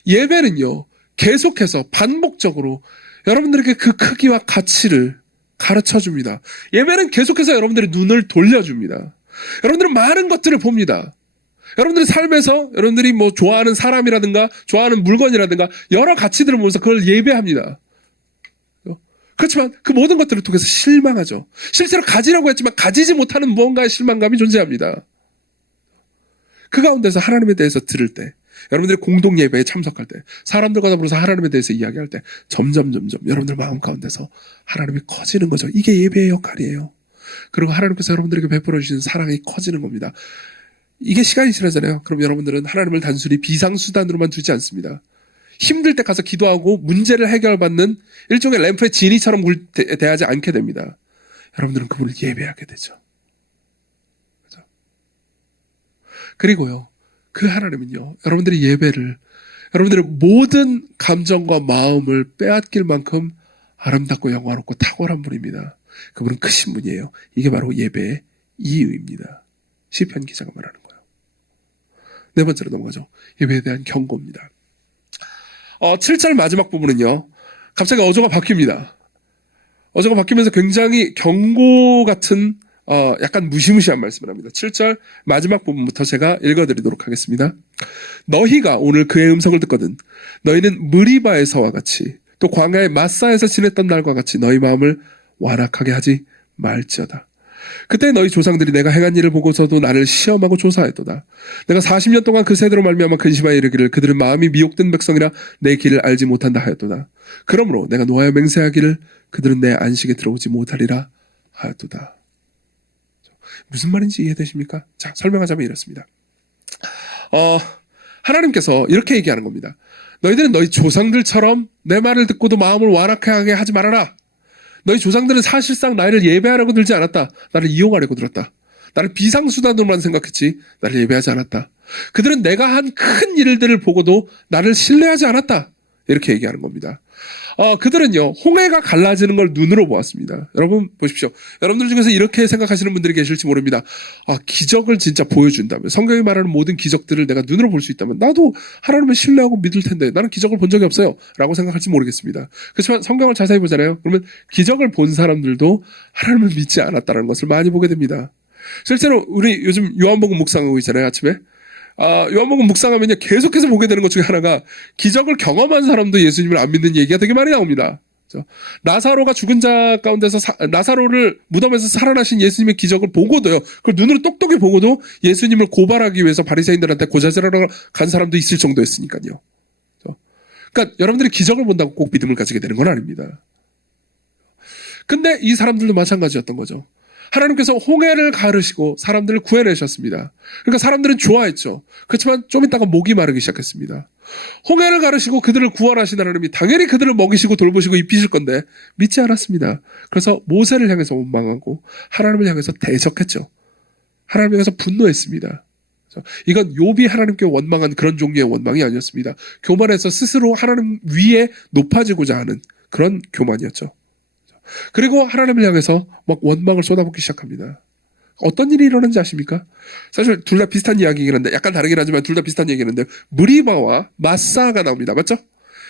예배는요 계속해서 반복적으로 여러분들에게 그 크기와 가치를 가르쳐줍니다. 예배는 계속해서 여러분들의 눈을 돌려줍니다. 여러분들은 많은 것들을 봅니다. 여러분들의 삶에서 여러분들이 뭐 좋아하는 사람이라든가 좋아하는 물건이라든가 여러 가치들을 보면서 그걸 예배합니다. 그렇지만 그 모든 것들을 통해서 실망하죠. 실제로 가지려고 했지만 가지지 못하는 무언가의 실망감이 존재합니다. 그 가운데서 하나님에 대해서 들을 때, 여러분들이 공동 예배에 참석할 때, 사람들과 더불어서 하나님에 대해서 이야기할 때 점점 여러분들 마음 가운데서 하나님이 커지는 거죠. 이게 예배의 역할이에요. 그리고 하나님께서 여러분들에게 베풀어 주시는 사랑이 커지는 겁니다. 이게 시간이 지나잖아요. 그럼 여러분들은 하나님을 단순히 비상수단으로만 두지 않습니다. 힘들 때 가서 기도하고 문제를 해결받는 일종의 램프의 지니처럼 대하지 않게 됩니다. 여러분들은 그분을 예배하게 되죠. 그렇죠? 그리고요, 그 하나님은요, 여러분들의 예배를, 여러분들의 모든 감정과 마음을 빼앗길 만큼 아름답고 영화롭고 탁월한 분입니다. 그분은 크신 분이에요. 이게 바로 예배의 이유입니다. 시편 기자가 말하는 거예요. 네 번째로 넘어가죠. 예배에 대한 경고입니다. 7절 마지막 부분은요, 갑자기 어조가 바뀝니다. 어조가 바뀌면서 굉장히 경고 같은 약간 무시무시한 말씀을 합니다. 7절 마지막 부분부터 제가 읽어드리도록 하겠습니다. 너희가 오늘 그의 음성을 듣거든 너희는 무리바에서와 같이 또 광야의 마사에서 지냈던 날과 같이 너희 마음을 완악하게 하지 말지어다. 그때 너희 조상들이 내가 행한 일을 보고서도 나를 시험하고 조사했도다. 내가 40년 동안 그 세대로 말미암아 근심하여 이르기를 그들은 마음이 미혹된 백성이라 내 길을 알지 못한다 하였도다. 그러므로 내가 노하여 맹세하기를 그들은 내 안식에 들어오지 못하리라 하였도다. 무슨 말인지 이해되십니까? 자, 설명하자면 이렇습니다. 하나님께서 이렇게 얘기하는 겁니다. 너희들은 너희 조상들처럼 내 말을 듣고도 마음을 완악하게 하지 말아라. 너희 조상들은 사실상 나를 예배하려고 들지 않았다. 나를 이용하려고 들었다. 나를 비상수단으로만 생각했지 나를 예배하지 않았다. 그들은 내가 한 큰 일들을 보고도 나를 신뢰하지 않았다. 이렇게 얘기하는 겁니다. 그들은요, 홍해가 갈라지는 걸 눈으로 보았습니다. 여러분 보십시오. 여러분들 중에서 이렇게 생각하시는 분들이 계실지 모릅니다. 기적을 진짜 보여준다면, 성경이 말하는 모든 기적들을 내가 눈으로 볼 수 있다면 나도 하나님을 신뢰하고 믿을 텐데 나는 기적을 본 적이 없어요 라고 생각할지 모르겠습니다. 그렇지만 성경을 자세히 보잖아요. 그러면 기적을 본 사람들도 하나님을 믿지 않았다는 것을 많이 보게 됩니다. 실제로 우리 요즘 요한복음 묵상하고 있잖아요. 아침에 요한복음 묵상하면요, 계속해서 보게 되는 것 중에 하나가 기적을 경험한 사람도 예수님을 안 믿는 얘기가 되게 많이 나옵니다. 그렇죠? 나사로가 죽은 자 가운데서 나사로를 무덤에서 살아나신 예수님의 기적을 보고도요, 그걸 눈으로 똑똑히 보고도 예수님을 고발하기 위해서 바리새인들한테 고자질하러 간 사람도 있을 정도였으니까요. 그렇죠? 그러니까 여러분들이 기적을 본다고 꼭 믿음을 가지게 되는 건 아닙니다. 근데 이 사람들도 마찬가지였던 거죠. 하나님께서 홍해를 가르시고 사람들을 구해내셨습니다. 그러니까 사람들은 좋아했죠. 그렇지만 좀 있다가 목이 마르기 시작했습니다. 홍해를 가르시고 그들을 구원하신 하나님이 당연히 그들을 먹이시고 돌보시고 입히실 건데 믿지 않았습니다. 그래서 모세를 향해서 원망하고 하나님을 향해서 대적했죠. 하나님을 향해서 분노했습니다. 이건 욥이 하나님께 원망한 그런 종류의 원망이 아니었습니다. 교만해서 스스로 하나님 위에 높아지고자 하는 그런 교만이었죠. 그리고 하나님을 향해서 막 원망을 쏟아붓기 시작합니다. 어떤 일이 일어난지 아십니까? 사실 둘 다 비슷한 이야기이긴 한데, 약간 다르긴 하지만 둘 다 비슷한 얘기긴 한데, 무리바와 마사가 나옵니다. 맞죠?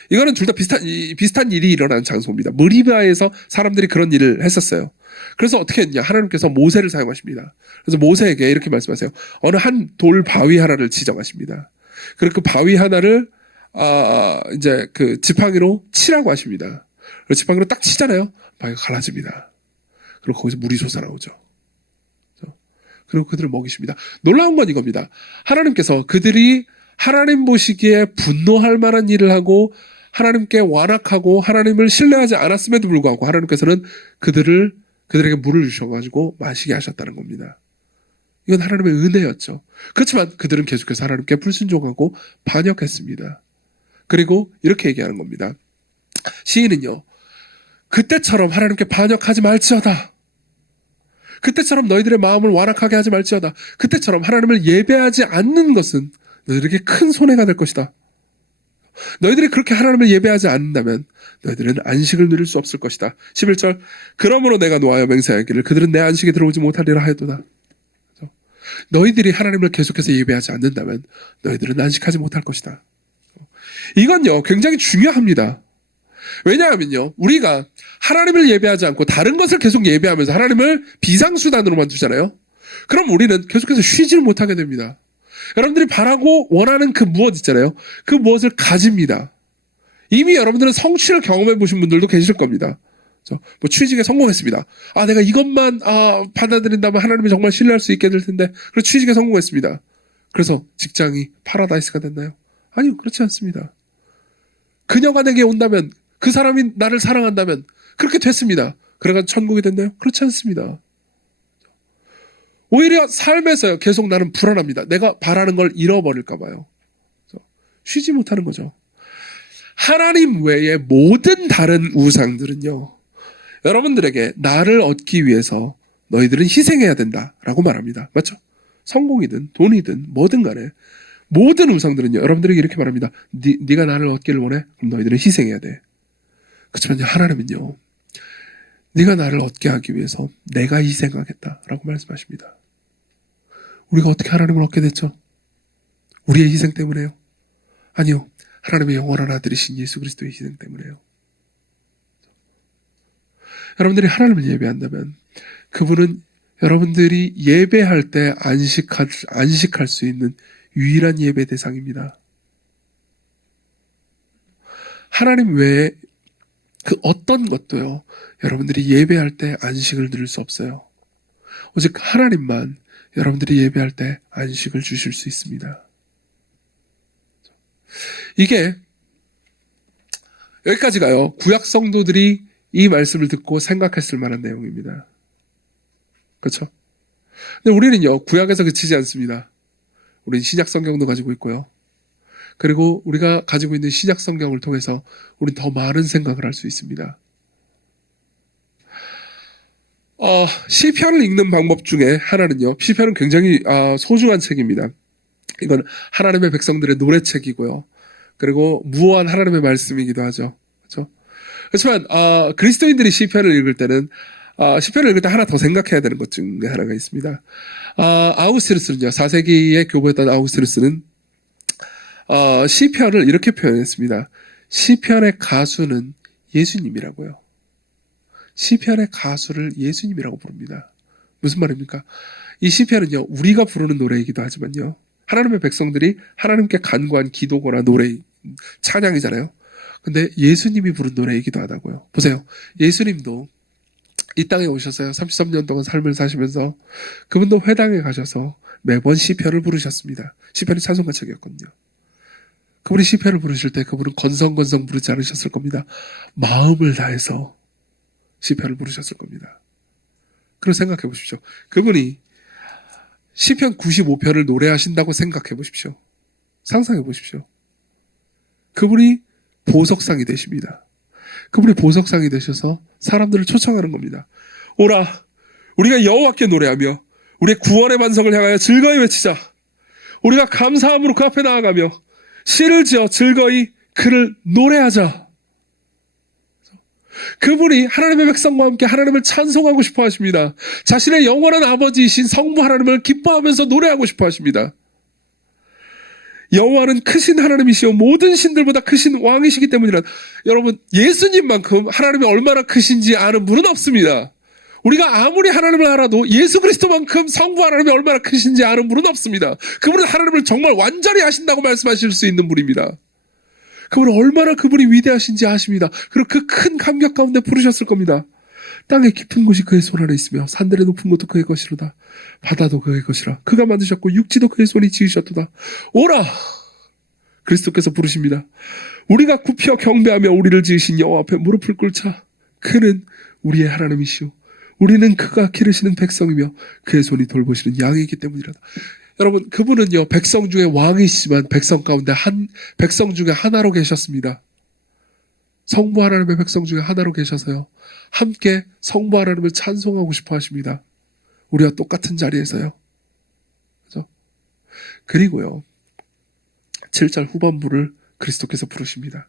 이거는 둘 다 비슷한 일이 일어나는 장소입니다. 무리바에서 사람들이 그런 일을 했었어요. 그래서 어떻게 했냐? 하나님께서 모세를 사용하십니다. 그래서 모세에게 이렇게 말씀하세요. 어느 한 돌 바위 하나를 지정하십니다. 그리고 그 바위 하나를 이제 그 지팡이로 치라고 하십니다. 그리고 지팡이로 딱 치잖아요. 바위가 갈라집니다. 그리고 거기서 물이 솟아나오죠. 그리고 그들을 먹이십니다. 놀라운 건 이겁니다. 하나님께서 그들이 하나님 보시기에 분노할 만한 일을 하고 하나님께 완악하고 하나님을 신뢰하지 않았음에도 불구하고 하나님께서는 그들에게 물을 주셔가지고 마시게 하셨다는 겁니다. 이건 하나님의 은혜였죠. 그렇지만 그들은 계속해서 하나님께 불순종하고 반역했습니다. 그리고 이렇게 얘기하는 겁니다. 시인은요, 그때처럼 하나님께 반역하지 말지어다. 그때처럼 너희들의 마음을 완악하게 하지 말지어다. 그때처럼 하나님을 예배하지 않는 것은 너희들에게 큰 손해가 될 것이다. 너희들이 그렇게 하나님을 예배하지 않는다면 너희들은 안식을 누릴 수 없을 것이다. 11절 그러므로 내가 노하여 맹세하기를 그들은 내 안식에 들어오지 못하리라 하였도다. 너희들이 하나님을 계속해서 예배하지 않는다면 너희들은 안식하지 못할 것이다. 이건요 굉장히 중요합니다. 왜냐하면요 우리가 하나님을 예배하지 않고 다른 것을 계속 예배하면서 하나님을 비상수단으로만 두잖아요. 그럼 우리는 계속해서 쉬지를 못하게 됩니다. 여러분들이 바라고 원하는 그 무엇 있잖아요. 그 무엇을 가집니다. 이미 여러분들은 성취를 경험해 보신 분들도 계실 겁니다. 뭐 취직에 성공했습니다. 내가 이것만 받아들인다면 하나님이 정말 신뢰할 수 있게 될 텐데. 그래서 취직에 성공했습니다. 그래서 직장이 파라다이스가 됐나요? 아니요, 그렇지 않습니다. 그녀가 내게 온다면, 그 사람이 나를 사랑한다면 그렇게 됐습니다. 그래가 천국이 됐나요? 그렇지 않습니다. 오히려 삶에서요 계속 나는 불안합니다. 내가 바라는 걸 잃어버릴까 봐요. 쉬지 못하는 거죠. 하나님 외의 모든 다른 우상들은요 여러분들에게 나를 얻기 위해서 너희들은 희생해야 된다라고 말합니다. 맞죠? 성공이든 돈이든 뭐든 간에 모든 우상들은요 여러분들에게 이렇게 말합니다. 네가 나를 얻기를 원해? 그럼 너희들은 희생해야 돼. 그렇지만 하나님은요 네가 나를 얻게 하기 위해서 내가 희생하겠다라고 말씀하십니다. 우리가 어떻게 하나님을 얻게 됐죠? 우리의 희생 때문에요? 아니요. 하나님의 영원한 아들이신 예수 그리스도의 희생 때문에요. 여러분들이 하나님을 예배한다면 그분은 여러분들이 예배할 때 안식할 수 있는 유일한 예배 대상입니다. 하나님 외에 그 어떤 것도요 여러분들이 예배할 때 안식을 누릴 수 없어요. 오직 하나님만 여러분들이 예배할 때 안식을 주실 수 있습니다. 이게 여기까지가요 구약 성도들이 이 말씀을 듣고 생각했을 만한 내용입니다. 그렇죠? 근데 우리는요 구약에서 그치지 않습니다. 우리는 신약 성경도 가지고 있고요. 그리고 우리가 가지고 있는 신약 성경을 통해서 우리는 더 많은 생각을 할 수 있습니다. 시편을 읽는 방법 중에 하나는요. 시편은 굉장히 소중한 책입니다. 이건 하나님의 백성들의 노래책이고요. 그리고 무한 하나님의 말씀이기도 하죠. 그렇죠? 그렇지만 그리스도인들이 시편을 읽을 때는 시편을 읽을 때 하나 더 생각해야 되는 것 중에 하나가 있습니다. 아우구스티누스는요. 4세기에 교보했던 아우구스티누스는 시편을 이렇게 표현했습니다. 시편의 가수는 예수님이라고요. 시편의 가수를 예수님이라고 부릅니다. 무슨 말입니까? 이 시편은요 우리가 부르는 노래이기도 하지만요 하나님의 백성들이 하나님께 간구한 기도거나 노래 찬양이잖아요. 근데 예수님이 부른 노래이기도 하다고요. 보세요. 예수님도 이 땅에 오셔서요 33년 동안 삶을 사시면서 그분도 회당에 가셔서 매번 시편을 부르셨습니다. 시편이 찬송가 책이었거든요. 그분이 시편을 부르실 때 그분은 건성건성 부르지 않으셨을 겁니다. 마음을 다해서 시편을 부르셨을 겁니다. 그럼 생각해 보십시오. 그분이 시편 95편을 노래하신다고 생각해 보십시오. 상상해 보십시오. 그분이 보석상이 되십니다. 그분이 보석상이 되셔서 사람들을 초청하는 겁니다. 오라, 우리가 여호와께 노래하며 우리의 구원의 반석을 향하여 즐거이 외치자. 우리가 감사함으로 그 앞에 나아가며 시를 지어 즐거이 그를 노래하자. 그분이 하나님의 백성과 함께 하나님을 찬송하고 싶어 하십니다. 자신의 영원한 아버지이신 성부 하나님을 기뻐하면서 노래하고 싶어 하십니다. 여호와는 크신 하나님이시요 모든 신들보다 크신 왕이시기 때문이라. 여러분, 예수님만큼 하나님이 얼마나 크신지 아는 분은 없습니다. 우리가 아무리 하나님을 알아도 예수 그리스도만큼 성부 하나님이 얼마나 크신지 아는 분은 없습니다. 그분은 하나님을 정말 완전히 아신다고 말씀하실 수 있는 분입니다. 그분은 얼마나 그분이 위대하신지 아십니다. 그리고 그 큰 감격 가운데 부르셨을 겁니다. 땅의 깊은 곳이 그의 손 안에 있으며 산들의 높은 곳도 그의 것이로다. 바다도 그의 것이라. 그가 만드셨고 육지도 그의 손이 지으셨도다. 오라! 그리스도께서 부르십니다. 우리가 굽혀 경배하며 우리를 지으신 여호와 앞에 무릎을 꿇자. 그는 우리의 하나님이시오. 우리는 그가 기르시는 백성이며 그의 손이 돌보시는 양이기 때문이라다. 여러분, 그분은요, 백성 중에 왕이시지만 백성 가운데 백성 중에 하나로 계셨습니다. 성부 하나님의 백성 중에 하나로 계셔서요, 함께 성부 하나님을 찬송하고 싶어 하십니다. 우리와 똑같은 자리에서요. 그죠? 그리고요, 7절 후반부를 그리스도께서 부르십니다.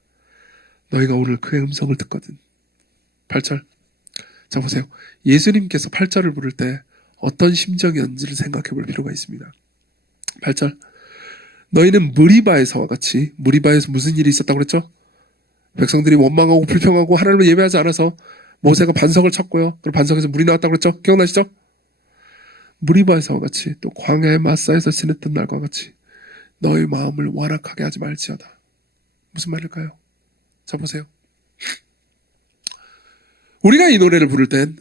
너희가 오늘 그의 음성을 듣거든. 8절. 자, 보세요. 예수님께서 8절을 부를 때 어떤 심정이었는지를 생각해 볼 필요가 있습니다. 8절. 너희는 무리바에서와 같이, 무리바에서 무슨 일이 있었다고 그랬죠? 백성들이 원망하고 불평하고 하나님을 예배하지 않아서 모세가 반석을 쳤고요. 그리고 반석에서 물이 나왔다고 그랬죠? 기억나시죠? 무리바에서와 같이, 또 광야의 마사에서 지냈던 날과 같이 너희 마음을 완악하게 하지 말지어다. 무슨 말일까요? 자, 보세요. 우리가 이 노래를 부를 땐,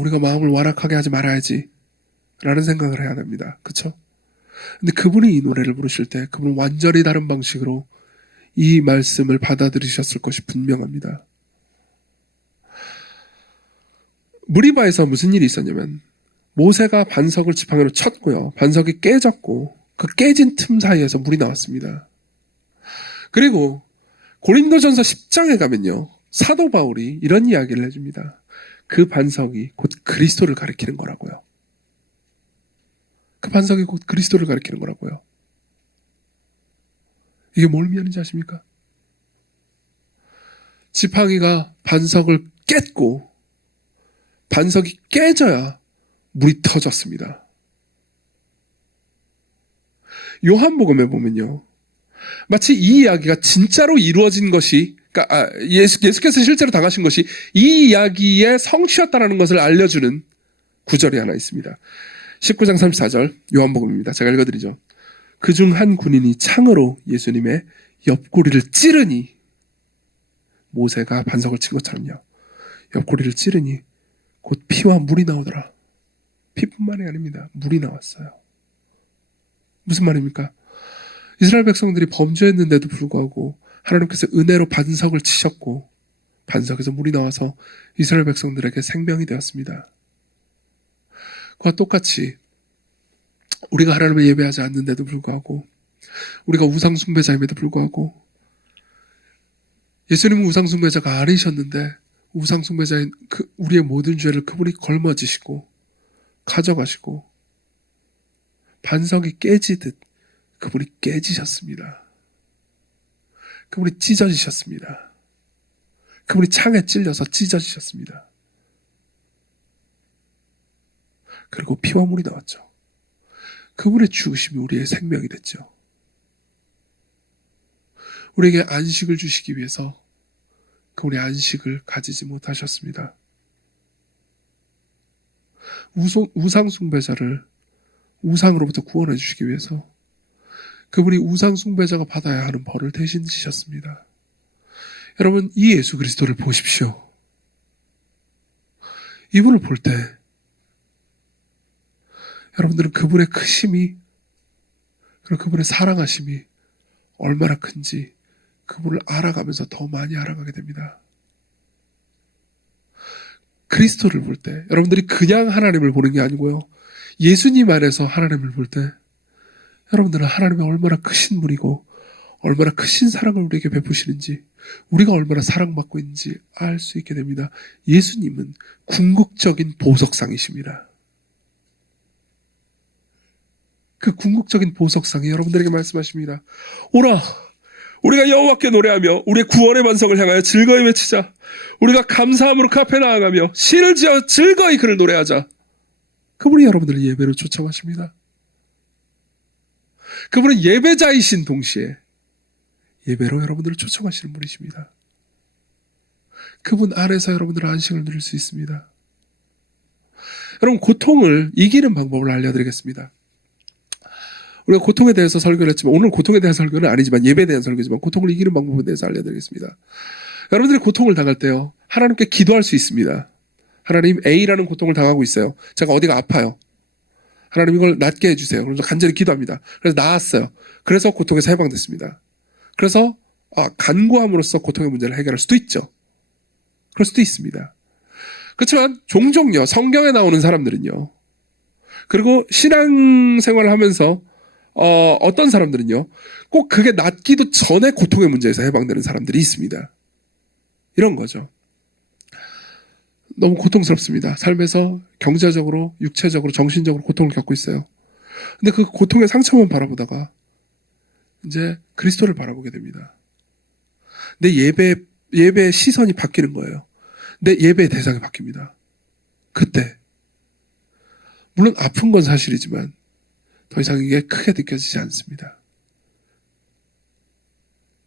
우리가 마음을 완악하게 하지 말아야지 라는 생각을 해야 됩니다. 그쵸? 근데 그분이 이 노래를 부르실 때 그분은 완전히 다른 방식으로 이 말씀을 받아들이셨을 것이 분명합니다. 무리바에서 무슨 일이 있었냐면, 모세가 반석을 지팡이로 쳤고요. 반석이 깨졌고 그 깨진 틈 사이에서 물이 나왔습니다. 그리고 고린도전서 10장에 가면요, 사도 바울이 이런 이야기를 해줍니다. 그 반석이 곧 그리스도를 가리키는 거라고요. 그 반석이 곧 그리스도를 가리키는 거라고요. 이게 뭘 의미하는지 아십니까? 지팡이가 반석을 깼고 반석이 깨져야 물이 터졌습니다. 요한복음에 보면요, 마치 이 이야기가 진짜로 이루어진 것이, 그러니까 예수께서 실제로 당하신 것이 이 이야기의 성취였다는 것을 알려주는 구절이 하나 있습니다. 19장 34절 요한복음입니다. 제가 읽어드리죠. 그중 한 군인이 창으로 예수님의 옆구리를 찌르니, 모세가 반석을 친 것처럼요, 옆구리를 찌르니 곧 피와 물이 나오더라. 피뿐만이 아닙니다. 물이 나왔어요. 무슨 말입니까? 이스라엘 백성들이 범죄했는데도 불구하고 하나님께서 은혜로 반석을 치셨고 반석에서 물이 나와서 이스라엘 백성들에게 생명이 되었습니다. 그와 똑같이 우리가 하나님을 예배하지 않는데도 불구하고, 우리가 우상숭배자임에도 불구하고, 예수님은 우상숭배자가 아니셨는데 우상숭배자인 우리의 모든 죄를 그분이 걸머지시고 가져가시고 반석이 깨지듯 그분이 깨지셨습니다. 그분이 찢어지셨습니다. 그분이 창에 찔려서 찢어지셨습니다. 그리고 피와 물이 나왔죠. 그분의 죽으심이 우리의 생명이 됐죠. 우리에게 안식을 주시기 위해서 그분이 안식을 가지지 못하셨습니다. 우상숭배자를 우상으로부터 구원해 주시기 위해서 그분이 우상숭배자가 받아야 하는 벌을 대신 지셨습니다. 여러분, 이 예수 그리스도를 보십시오. 이분을 볼 때 여러분들은 그분의 크심이, 그리고 그분의 사랑하심이 얼마나 큰지 그분을 알아가면서 더 많이 알아가게 됩니다. 그리스도를 볼 때 여러분들이 그냥 하나님을 보는 게 아니고요, 예수님 안에서 하나님을 볼 때 여러분들은 하나님이 얼마나 크신 분이고 얼마나 크신 사랑을 우리에게 베푸시는지, 우리가 얼마나 사랑받고 있는지 알 수 있게 됩니다. 예수님은 궁극적인 보석상이십니다. 그 궁극적인 보석상이 여러분들에게 말씀하십니다. 오라, 우리가 여호와께 노래하며 우리의 구원의 반석을 향하여 즐거이 외치자. 우리가 감사함으로 그 앞에 나아가며 시를 지어 즐거이 그를 노래하자. 그분이 여러분들을 예배로 초청하십니다. 그분은 예배자이신 동시에 예배로 여러분들을 초청하시는 분이십니다. 그분 안에서 여러분들은 안식을 누릴 수 있습니다. 여러분, 고통을 이기는 방법을 알려드리겠습니다. 우리가 고통에 대해서 설교를 했지만 오늘 고통에 대한 설교는 아니지만 예배에 대한 설교지만 고통을 이기는 방법에 대해서 알려드리겠습니다. 여러분들이 고통을 당할 때요, 하나님께 기도할 수 있습니다. 하나님, A라는 고통을 당하고 있어요. 제가 어디가 아파요. 하나님, 이걸 낫게 해주세요. 그래서 간절히 기도합니다. 그래서 나았어요. 그래서 고통에서 해방됐습니다. 그래서 간구함으로써 고통의 문제를 해결할 수도 있죠. 그럴 수도 있습니다. 그렇지만 종종요, 성경에 나오는 사람들은요, 그리고 신앙생활을 하면서 어떤 사람들은요, 꼭 그게 낫기도 전에 고통의 문제에서 해방되는 사람들이 있습니다. 이런 거죠. 너무 고통스럽습니다. 삶에서 경제적으로, 육체적으로, 정신적으로 고통을 겪고 있어요. 근데 그 고통의 상처만 바라보다가 이제 그리스도를 바라보게 됩니다. 내 예배의 시선이 바뀌는 거예요. 내 예배의 대상이 바뀝니다. 그때 물론 아픈 건 사실이지만 더 이상 이게 크게 느껴지지 않습니다.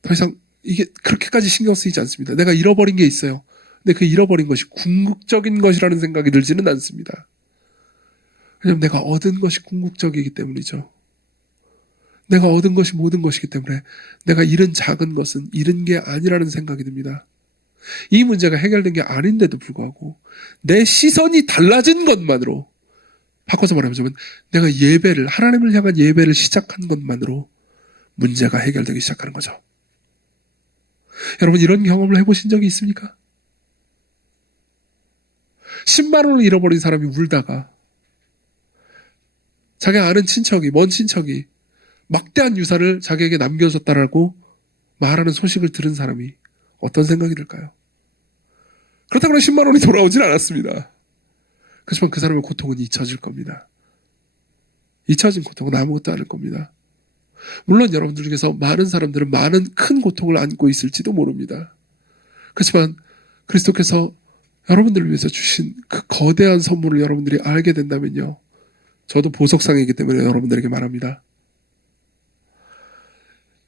더 이상 이게 그렇게까지 신경 쓰이지 않습니다. 내가 잃어버린 게 있어요. 근데 그 잃어버린 것이 궁극적인 것이라는 생각이 들지는 않습니다. 왜냐하면 내가 얻은 것이 궁극적이기 때문이죠. 내가 얻은 것이 모든 것이기 때문에 내가 잃은 작은 것은 잃은 게 아니라는 생각이 듭니다. 이 문제가 해결된 게 아닌데도 불구하고 내 시선이 달라진 것만으로, 바꿔서 말하자면 내가 예배를, 하나님을 향한 예배를 시작한 것만으로 문제가 해결되기 시작하는 거죠. 여러분, 이런 경험을 해보신 적이 있습니까? 10만 원을 잃어버린 사람이 울다가 자기가 아는 친척이, 먼 친척이 막대한 유산을 자기에게 남겨줬다라고 말하는 소식을 들은 사람이 어떤 생각이 들까요? 그렇다고 10만 원이 돌아오진 않았습니다. 그렇지만 그 사람의 고통은 잊혀질 겁니다. 잊혀진 고통은 아무것도 아닐 겁니다. 물론 여러분들 중에서 많은 사람들은 많은 큰 고통을 안고 있을지도 모릅니다. 그렇지만 그리스도께서 여러분들을 위해서 주신 그 거대한 선물을 여러분들이 알게 된다면요, 저도 보석상이기 때문에 여러분들에게 말합니다.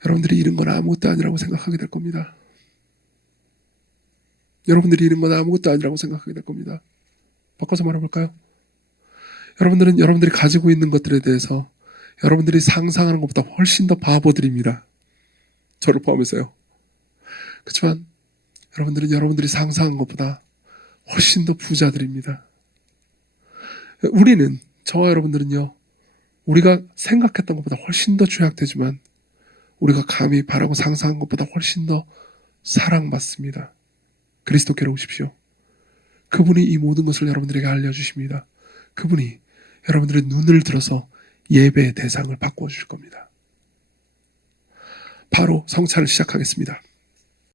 여러분들이 잃은 건 아무것도 아니라고 생각하게 될 겁니다. 여러분들이 잃은 건 아무것도 아니라고 생각하게 될 겁니다. 바꿔서 말해볼까요? 여러분들은 여러분들이 가지고 있는 것들에 대해서 여러분들이 상상하는 것보다 훨씬 더 바보들입니다. 저를 포함해서요. 그렇지만 여러분들은 여러분들이 상상한 것보다 훨씬 더 부자들입니다. 우리는, 저와 여러분들은요, 우리가 생각했던 것보다 훨씬 더 죄악되지만 우리가 감히 바라고 상상한 것보다 훨씬 더 사랑받습니다. 그리스도께로 오십시오. 그분이 이 모든 것을 여러분들에게 알려주십니다. 그분이 여러분들의 눈을 들어서 예배의 대상을 바꾸어 주실 겁니다. 바로 성찬을 시작하겠습니다.